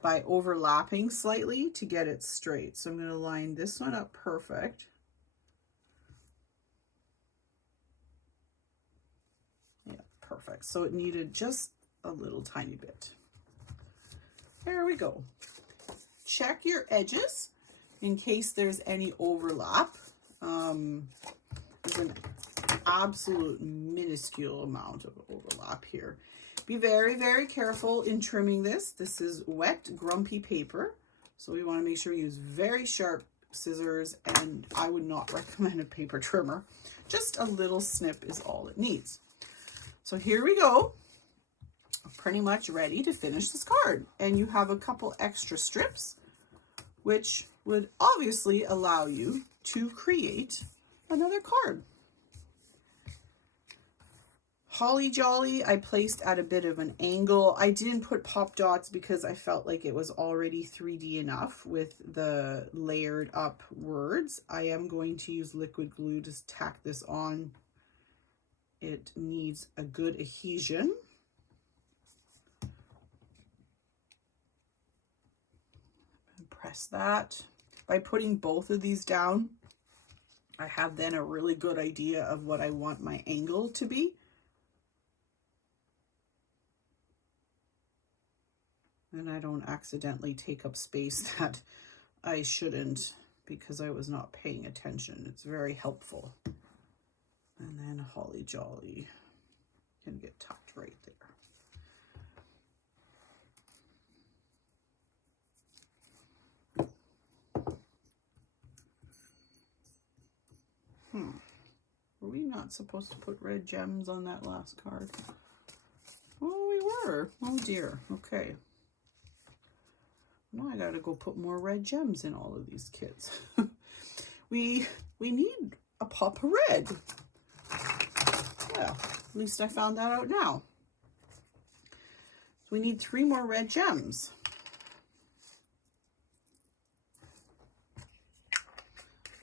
by overlapping slightly to get it straight. So I'm going to line this one up perfect. Yeah, perfect. So it needed just a little tiny bit. There we go. Check your edges in case there's any overlap. There's an absolute minuscule amount of overlap here. Be very, very careful in trimming this. This is wet, grumpy paper, so we want to make sure we use very sharp scissors, and I would not recommend a paper trimmer. Just a little snip is all it needs. So here we go. Pretty much ready to finish this card, and you have a couple extra strips, which would obviously allow you to create another card. Holly Jolly, I placed at a bit of an angle. I didn't put pop dots because I felt like it was already 3D enough with the layered up words. I am going to use liquid glue to tack this on. It needs a good adhesion. Press that. By putting both of these down, I have then a really good idea of what I want my angle to be. And I don't accidentally take up space that I shouldn't because I was not paying attention. It's very helpful. And then Holly Jolly can get tucked right there. Were we not supposed to put red gems on that last card? Oh, we were. Oh dear. Okay. Now I gotta go put more red gems in all of these kits. we need a pop of red. Well, at least I found that out now. We need 3 more red gems.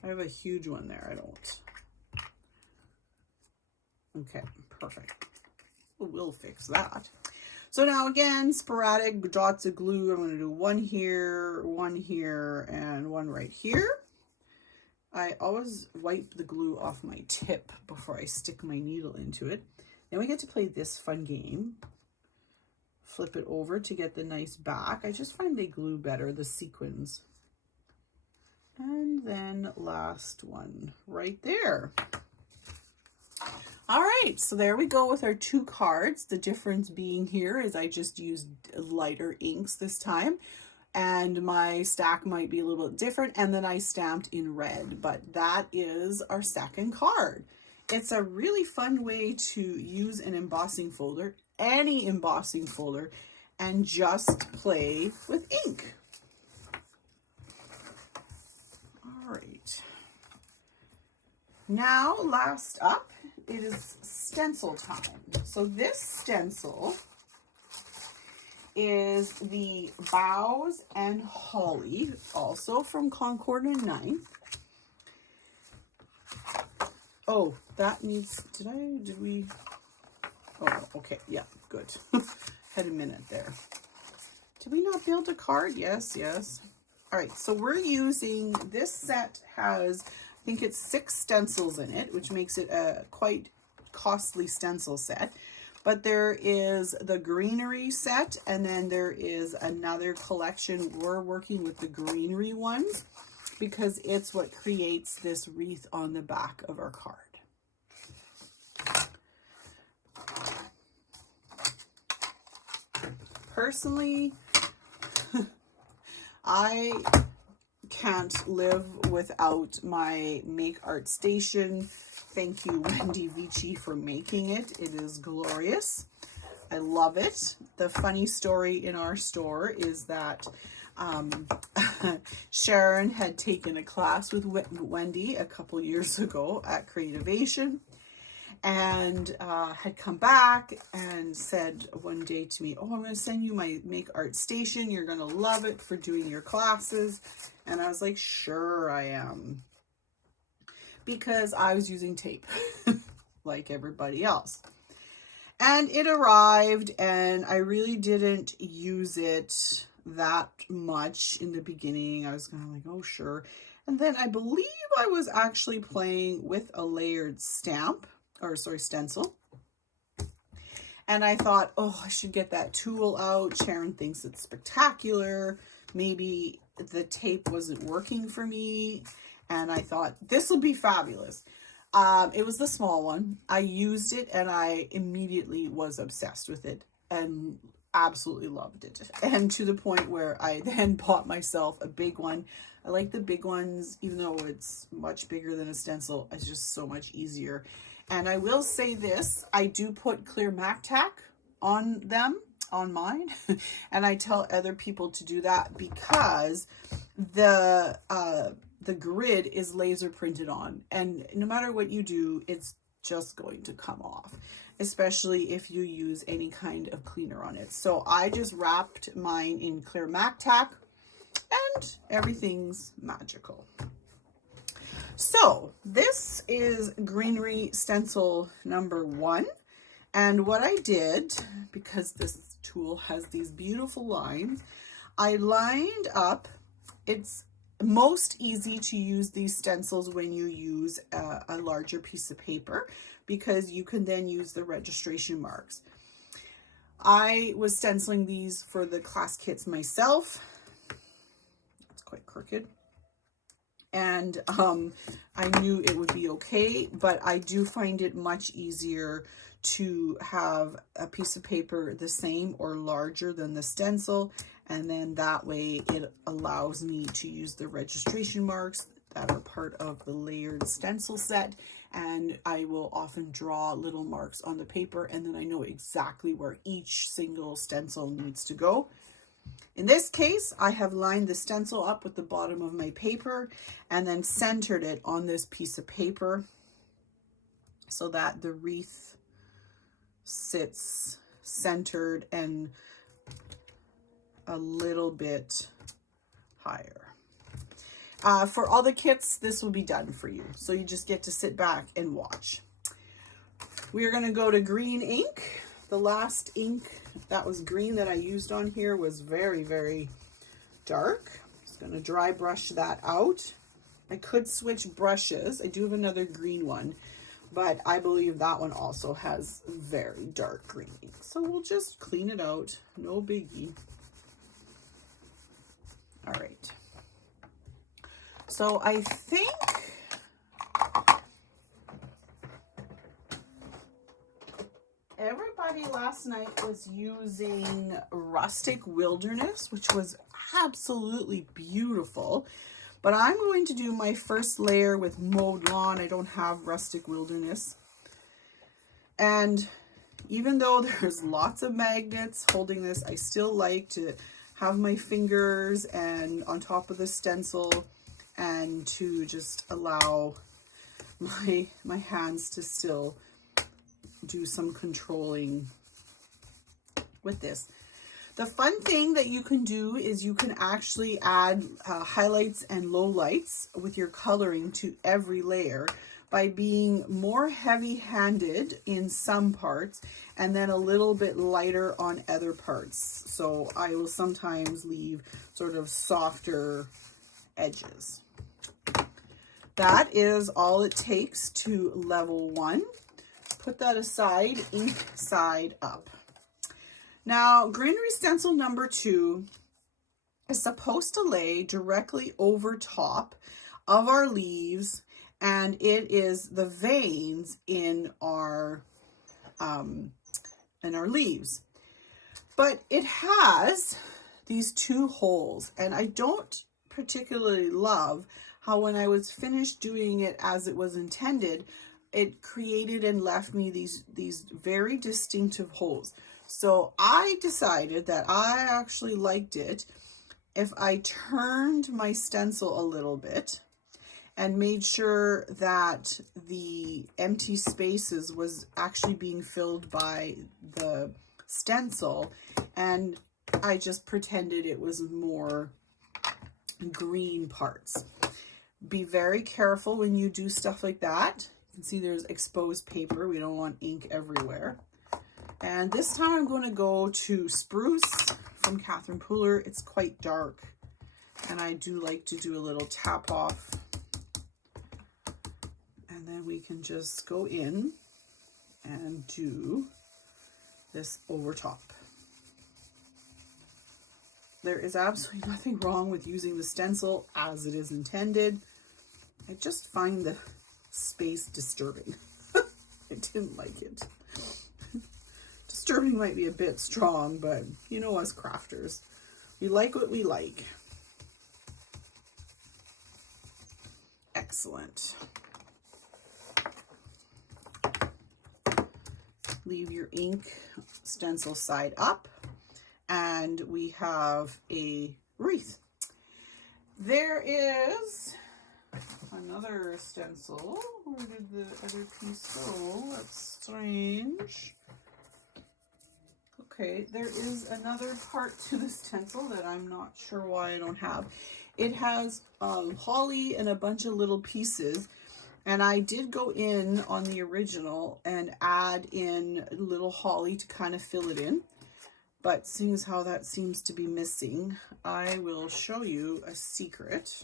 I have a huge one there. I don't. Okay, perfect. We'll fix that. So now again, sporadic dots of glue. I'm going to do one here, and one right here. I always wipe the glue off my tip before I stick my needle into it. Then we get to play this fun game. Flip it over to get the nice back. I just find they glue better, the sequins. And then last one right there. All right, so there we go with our 2 cards. The difference being here is I just used lighter inks this time, and my stack might be a little bit different, and then I stamped in red, but that is our second card. It's a really fun way to use an embossing folder, any embossing folder, and just play with ink. All right. Now, last up, it is stencil time. So this stencil is the Boughs and Holly, also from Concord and 9th. Oh, that needs, did we, oh, okay, yeah, good. Had a minute there. Did we not build a card? Yes, yes. All right, so we're using, this set has, I think it's 6 stencils in it, which makes it a quite costly stencil set. But there is the greenery set, and then there is another collection. We're working with the greenery ones because it's what creates this wreath on the back of our card. Personally, I can't live without my Make Art Station. Thank you, Wendy Vici, for making it. It is glorious. I love it. The funny story in our store is that Sharon had taken a class with Wendy a couple years ago at Creativation, and had come back and said one day to me, oh, I'm going to send you my Make Art Station. You're going to love it for doing your classes. And I was like, sure I am. Because I was using tape like everybody else. And it arrived, and I really didn't use it that much in the beginning. I was kind of like, oh, sure. And then I believe I was actually playing with a layered stamp, or sorry, stencil. And I thought, oh, I should get that tool out. Sharon thinks it's spectacular. Maybe the tape wasn't working for me. And I thought, this will be fabulous. It was the small one. I used it, and I immediately was obsessed with it and absolutely loved it. And to the point where I then bought myself a big one. I like the big ones, even though it's much bigger than a stencil. It's just so much easier. And I will say this, I do put clear Mac tack on them, on mine. And I tell other people to do that because the grid is laser printed on, and no matter what you do, it's just going to come off, especially if you use any kind of cleaner on it. So I just wrapped mine in clear Mac tack, and everything's magical. So this is greenery stencil number 1. And what I did, because this tool has these beautiful lines, I lined up, it's most easy to use these stencils when you use a larger piece of paper, because you can then use the registration marks. I was stenciling these for the class kits myself. It's quite crooked. And I knew it would be okay, but I do find it much easier to have a piece of paper the same or larger than the stencil, and then that way it allows me to use the registration marks that are part of the layered stencil set, and I will often draw little marks on the paper, and then I know exactly where each single stencil needs to go. In this case, I have lined the stencil up with the bottom of my paper and then centered it on this piece of paper so that the wreath sits centered and a little bit higher. For all the kits, this will be done for you. So you just get to sit back and watch. We are going to go to green ink. The last ink that was green that I used on here was very, very dark. Just going to dry brush that out. I could switch brushes. I do have another green one, but I believe that one also has very dark green ink. So we'll just clean it out. No biggie. All right. So I think everybody last night was using Rustic Wilderness, which was absolutely beautiful. But I'm going to do my first layer with Mowed Lawn. I don't have Rustic Wilderness. And even though there's lots of magnets holding this, I still like to have my fingers and on top of the stencil and to just allow my hands to still do some controlling with this. The fun thing that you can do is you can actually add highlights and lowlights with your coloring to every layer by being more heavy-handed in some parts and then a little bit lighter on other parts. So I will sometimes leave sort of softer edges. That is all it takes to level 1. Put that aside, ink side up. Now, greenery stencil number 2 is supposed to lay directly over top of our leaves, and it is the veins in our leaves. But it has these 2 holes, and I don't particularly love how when I was finished doing it as it was intended, it created and left me these very distinctive holes. So I decided that I actually liked it if I turned my stencil a little bit and made sure that the empty spaces was actually being filled by the stencil, and I just pretended it was more green parts. Be very careful when you do stuff like that. You can see there's exposed paper. We don't want ink everywhere. And this time I'm going to go to Spruce from Catherine Pooler. It's quite dark, and I do like to do a little tap off. And then we can just go in and do this over top. There is absolutely nothing wrong with using the stencil as it is intended. I just find the space disturbing. I didn't like it. Disturbing might be a bit strong, but you know us crafters, we like what we like. Excellent. Leave your ink stencil side up, and we have a wreath. There is another stencil. Where did the other piece go? That's strange. Okay, there is another part to the stencil that I'm not sure why I don't have. It has holly and a bunch of little pieces, and I did go in on the original and add in little holly to kind of fill it in. But seeing as how that seems to be missing, I will show you a secret.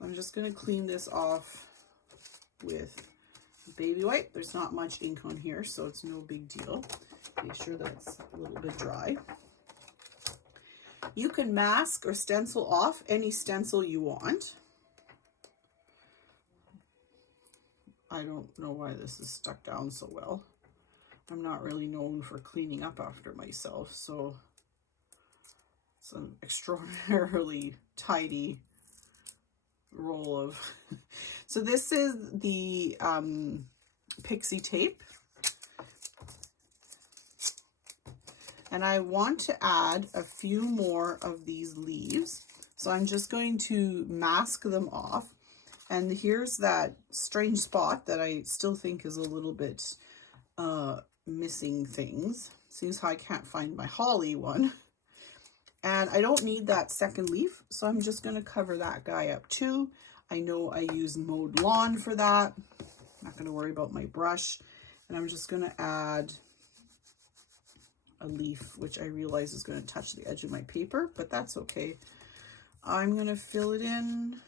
I'm just going to clean this off with baby wipe. There's not much ink on here, so it's no big deal. Make sure that's a little bit dry. You can mask or stencil off any stencil you want. I don't know why this is stuck down so well. I'm not really known for cleaning up after myself, so it's an extraordinarily tidy roll of so this is the pixie tape, and I want to add a few more of these leaves, so I'm just going to mask them off. And here's that strange spot that I still think is a little bit missing things. Seems how I can't find my holly one. And I don't need that second leaf, so I'm just going to cover that guy up too. I know I use mowed lawn for that. I'm not going to worry about my brush. And I'm just going to add a leaf, which I realize is going to touch the edge of my paper, but that's okay. I'm going to fill it in.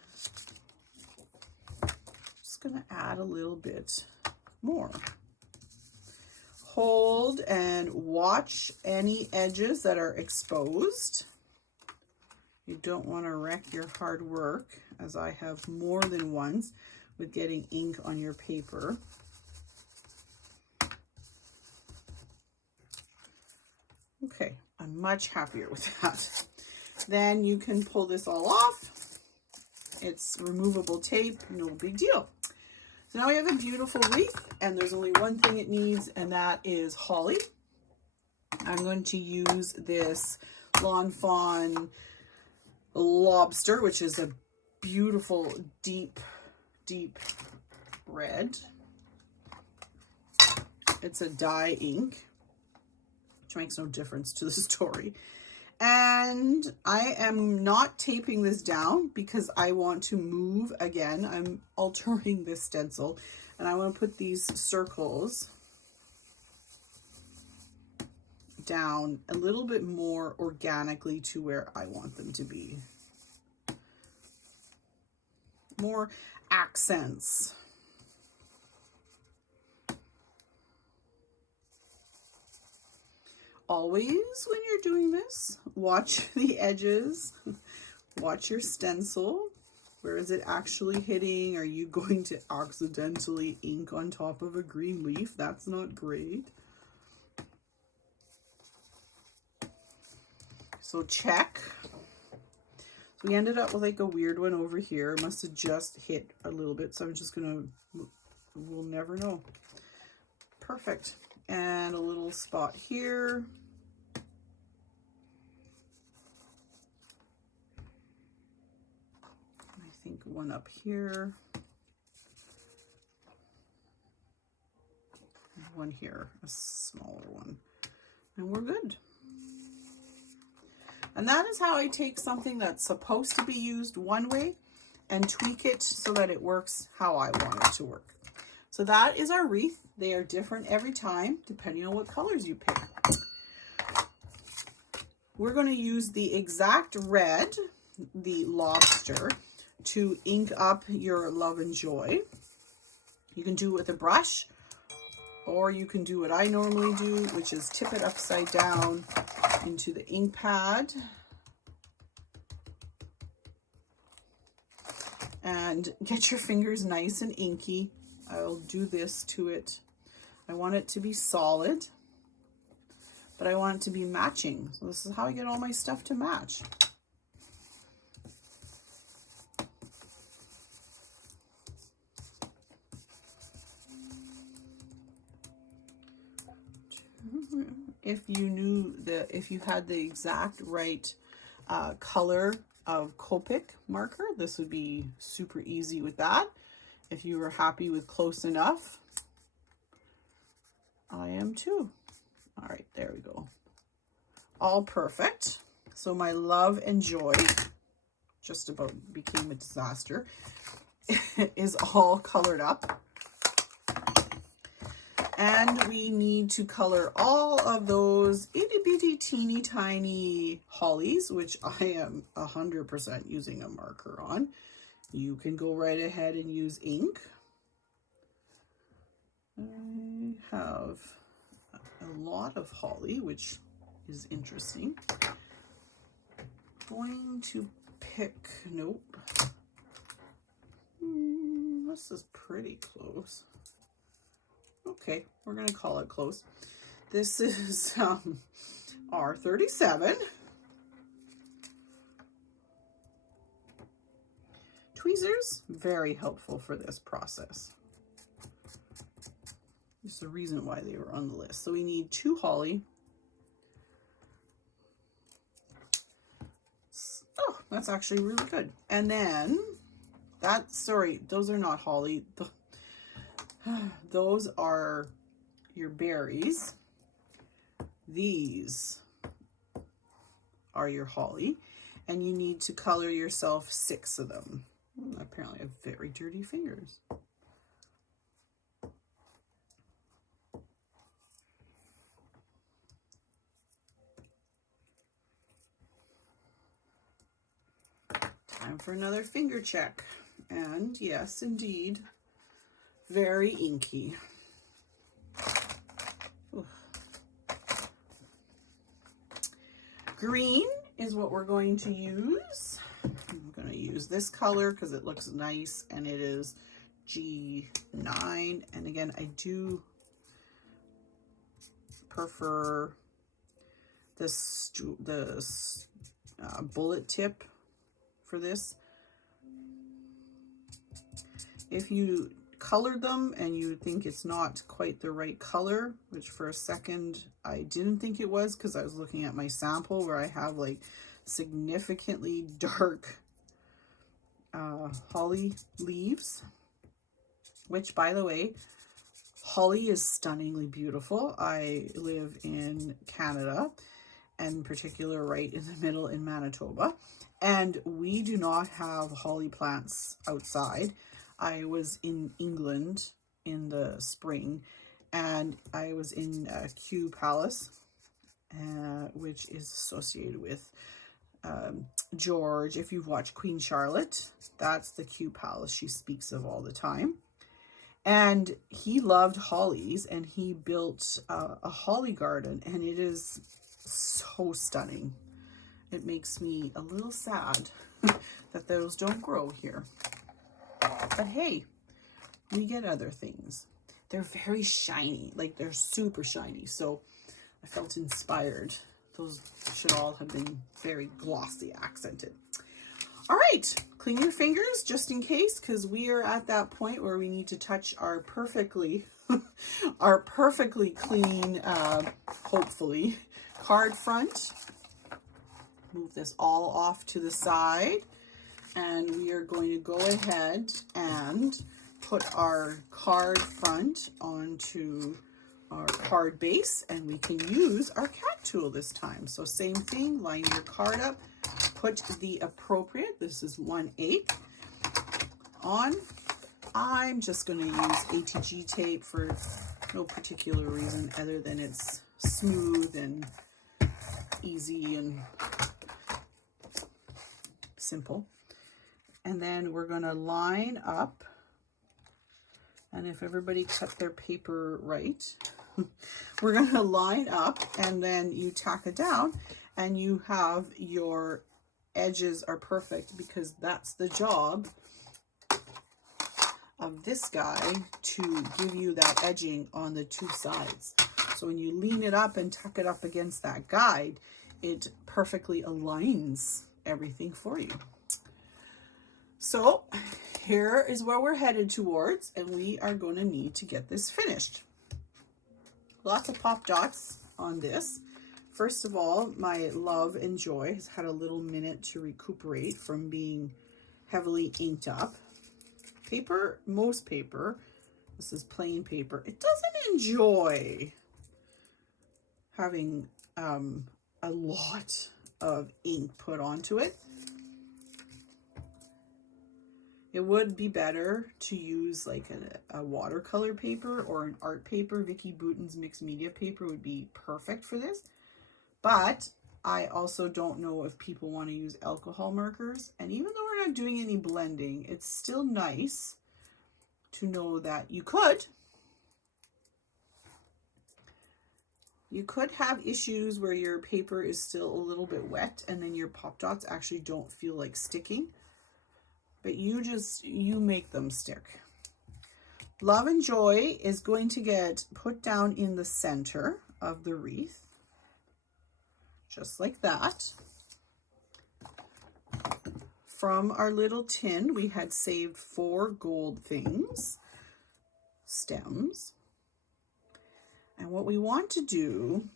Just going to add a little bit more. Hold and watch any edges that are exposed. You don't want to wreck your hard work, as I have more than once with getting ink on your paper. Okay, I'm much happier with that. Then you can pull this all off. It's removable tape, no big deal. So now we have a beautiful wreath, and there's only one thing it needs, and that is holly. I'm going to use this Lawn Fawn Lobster, which is a beautiful deep red. It's a dye ink, which makes no difference to the story. And I am not taping this down because I want to move again. I'm altering this stencil, and I want to put these circles down a little bit more organically to where I want them to be. More accents. Always when you're doing this, watch the edges, watch your stencil. Where is it actually hitting? Are you going to accidentally ink on top of a green leaf? That's not great. So check. So we ended up with like a weird one over here. It must have just hit a little bit. So I'm just gonna, we'll never know. Perfect. And a little spot here. I think one up here. One here, a smaller one. And we're good. And that is how I take something that's supposed to be used one way and tweak it so that it works how I want it to work. So that is our wreath. They are different every time, depending on what colors you pick. We're going to use the exact red, the lobster, to ink up your Love and Joy. You can do it with a brush, or you can do what I normally do, which is tip it upside down into the ink pad. And get your fingers nice and inky. I'll do this to it. I want it to be solid, but I want it to be matching. So this is how I get all my stuff to match. If you had the exact right color of Copic marker, this would be super easy with that. If you were happy with close enough, I am too. All right, there we go. All perfect. So my Love and Joy, just about became a disaster, is all colored up. And we need to color all of those itty bitty teeny tiny hollies, which I am 100% using a marker on. You can go right ahead and use ink. I have a lot of holly, which is interesting. Going to pick, nope. This is pretty close. Okay, we're going to call it close. This is R37. Tweezers, very helpful for this process. There's the reason why they were on the list. So we need 2 holly. Oh, that's actually really good. And then sorry, those are not holly. Those are your berries. These are your holly, and you need to color yourself 6 of them. Apparently I have very dirty fingers. Time for another finger check. And yes, indeed, very inky. Ooh. Green is what we're going to use. I'm going to use this color because it looks nice, and it is G9. And again, I do prefer this bullet tip for this. If you colored them and you think it's not quite the right color, which for a second I didn't think it was because I was looking at my sample where I have like significantly dark holly leaves, which, by the way, holly is stunningly beautiful. I live in Canada, and in particular right in the middle in Manitoba, and we do not have holly plants outside. I was in England in the spring, and I was in Kew Palace, which is associated with George. If you've watched Queen Charlotte, that's the Kew Palace she speaks of all the time. And he loved hollies, and he built a holly garden, and it is so stunning. It makes me a little sad that those don't grow here. But hey, we get other things. They're very shiny, like they're super shiny. So I felt inspired. Those should all have been very glossy accented. All right, clean your fingers just in case, because we are at that point where we need to touch our perfectly clean, hopefully, card front. Move this all off to the side, and we are going to go ahead and put our card front onto our card base, and we can use our cat tool this time. So same thing, line your card up, put the appropriate, this is 1/8 on. I'm just going to use ATG tape for no particular reason other than it's smooth and easy and simple. And then we're going to line up, and if everybody cut their paper right, we're going to line up, and then you tack it down, and you have your edges are perfect, because that's the job of this guy, to give you that edging on the 2 sides. So when you lean it up and tuck it up against that guide, it perfectly aligns everything for you. So here is where we're headed towards, and we are going to need to get this finished. Lots of pop dots on this. First of all, my Love and Joy has had a little minute to recuperate from being heavily inked up. Paper, most paper, this is plain paper, it doesn't enjoy having a lot of ink put onto it. It would be better to use like a watercolor paper or an art paper. Vicki Boutin's mixed media paper would be perfect for this. But I also don't know if people want to use alcohol markers. And even though we're not doing any blending, it's still nice to know that you could have issues where your paper is still a little bit wet and then your pop dots actually don't feel like sticking. But you make them stick. Love and Joy is going to get put down in the center of the wreath, just like that. From our little tin, we had saved 4 gold things, stems. And what we want to do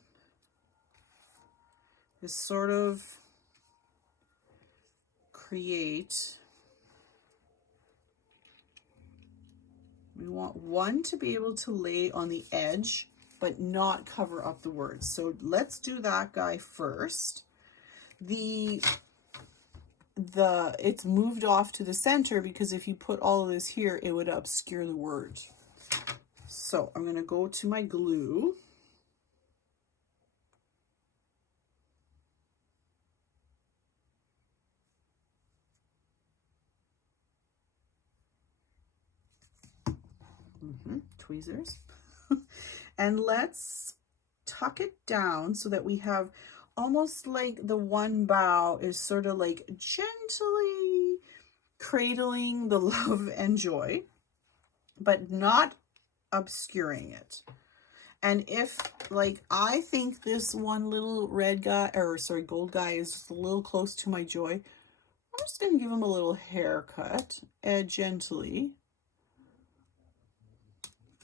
is sort of create, we want one to be able to lay on the edge but not cover up the words. So let's do that guy first. it's moved off to the center, because if you put all of this here, it would obscure the word. So I'm going to go to my glue. Tweezers. And let's tuck it down so that we have almost like the one bow is sort of like gently cradling the love and joy, but not obscuring it. And if, like, I think this one little red guy, or sorry, gold guy is just a little close to my joy, I'm just going to give him a little haircut, gently.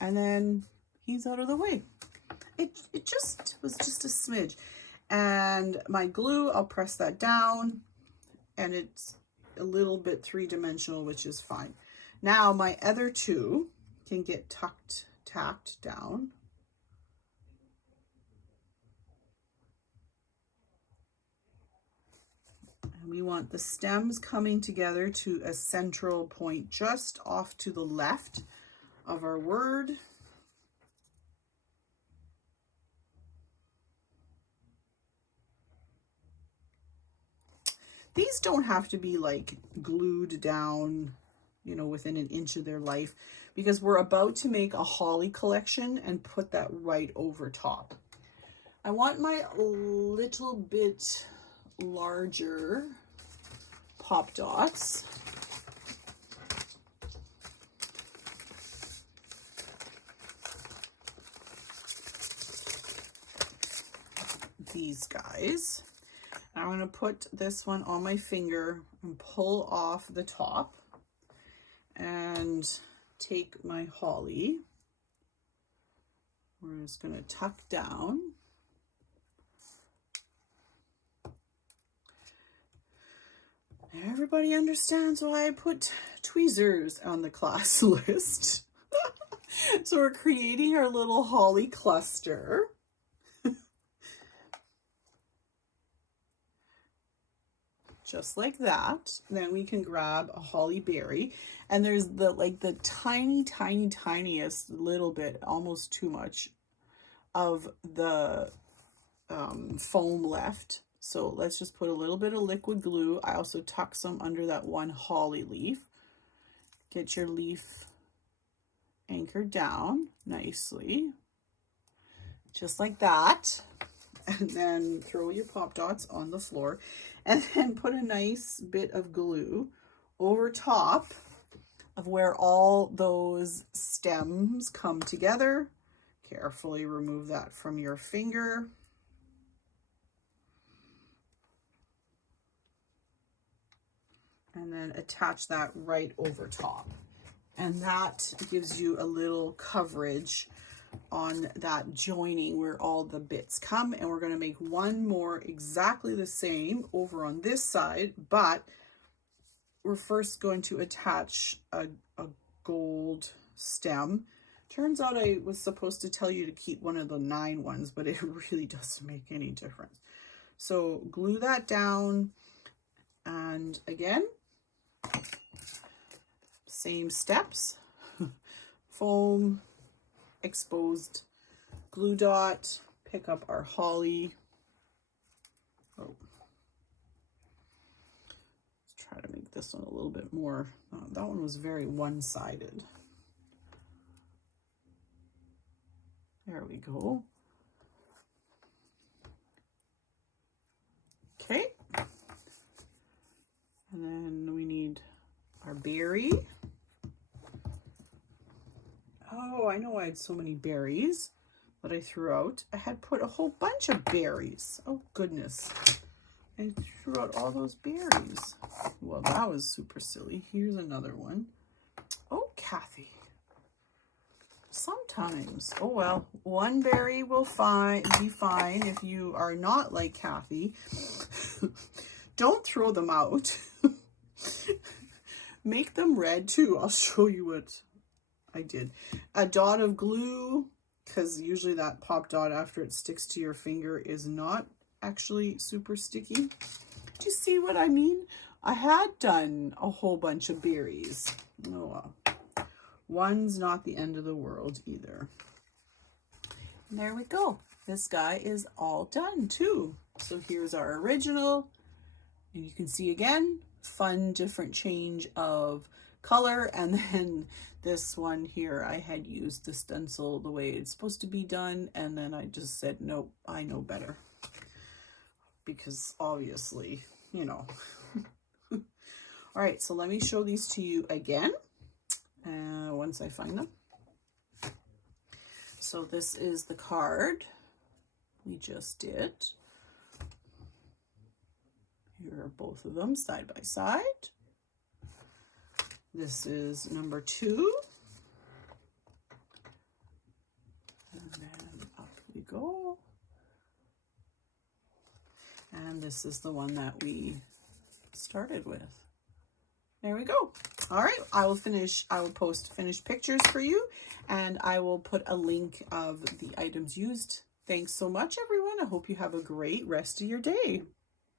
And then he's out of the way. It just was just a smidge. And my glue, I'll press that down, and it's a little bit three-dimensional, which is fine. Now my other two can get tacked down. And we want the stems coming together to a central point just off to the left of our word. These don't have to be like glued down, you know, within an inch of their life, because we're about to make a holly collection and put that right over top. I want my little bit larger pop dots. These guys. I'm going to put this one on my finger and pull off the top and take my holly. We're just going to tuck down. Everybody understands why I put tweezers on the class list. So we're creating our little holly cluster. Just like that. Then we can grab a holly berry, and there's the tiniest little bit, almost too much, of the foam left. So let's just put a little bit of liquid glue. I also tuck some under that one holly leaf. Get your leaf anchored down nicely, just like that. And then throw your pop dots on the floor, and then put a nice bit of glue over top of where all those stems come together. Carefully remove that from your finger. And then attach that right over top. And that gives you a little coverage on that joining where all the bits come. And we're going to make one more exactly the same over on this side, but we're first going to attach a gold stem. Turns out I was supposed to tell you to keep one of the 9 ones, but it really doesn't make any difference. So glue that down, and again, same steps. Foam, exposed glue dot, pick up our holly. Oh. Let's try to make this one a little bit more. That one was very one-sided. There we go. Okay. And then we need our berry. Oh, I know I had so many berries that I threw out. I had put a whole bunch of berries. Oh, goodness. I threw out all those berries. Well, that was super silly. Here's another one. Oh, Kathy. Sometimes. Oh, well. One berry will be fine if you are not like Kathy. Don't throw them out. Make them red, too. I'll show you what I did. A dot of glue, because usually that pop dot after it sticks to your finger is not actually super sticky. Do you see what I mean? I had done a whole bunch of berries. Oh well. One's not the end of the world either. And there we go. This guy is all done too. So here's our original. And you can see again, fun different change of color. And then this one here, I had used the stencil the way it's supposed to be done. And then I just said, nope, I know better. Because obviously, you know. All right, so let me show these to you again once I find them. So this is the card we just did. Here are both of them side by side. This is number 2. And then up we go. And this is the one that we started with. There we go. All right, I will post finished pictures for you, and I will put a link of the items used. Thanks so much, everyone. I hope you have a great rest of your day.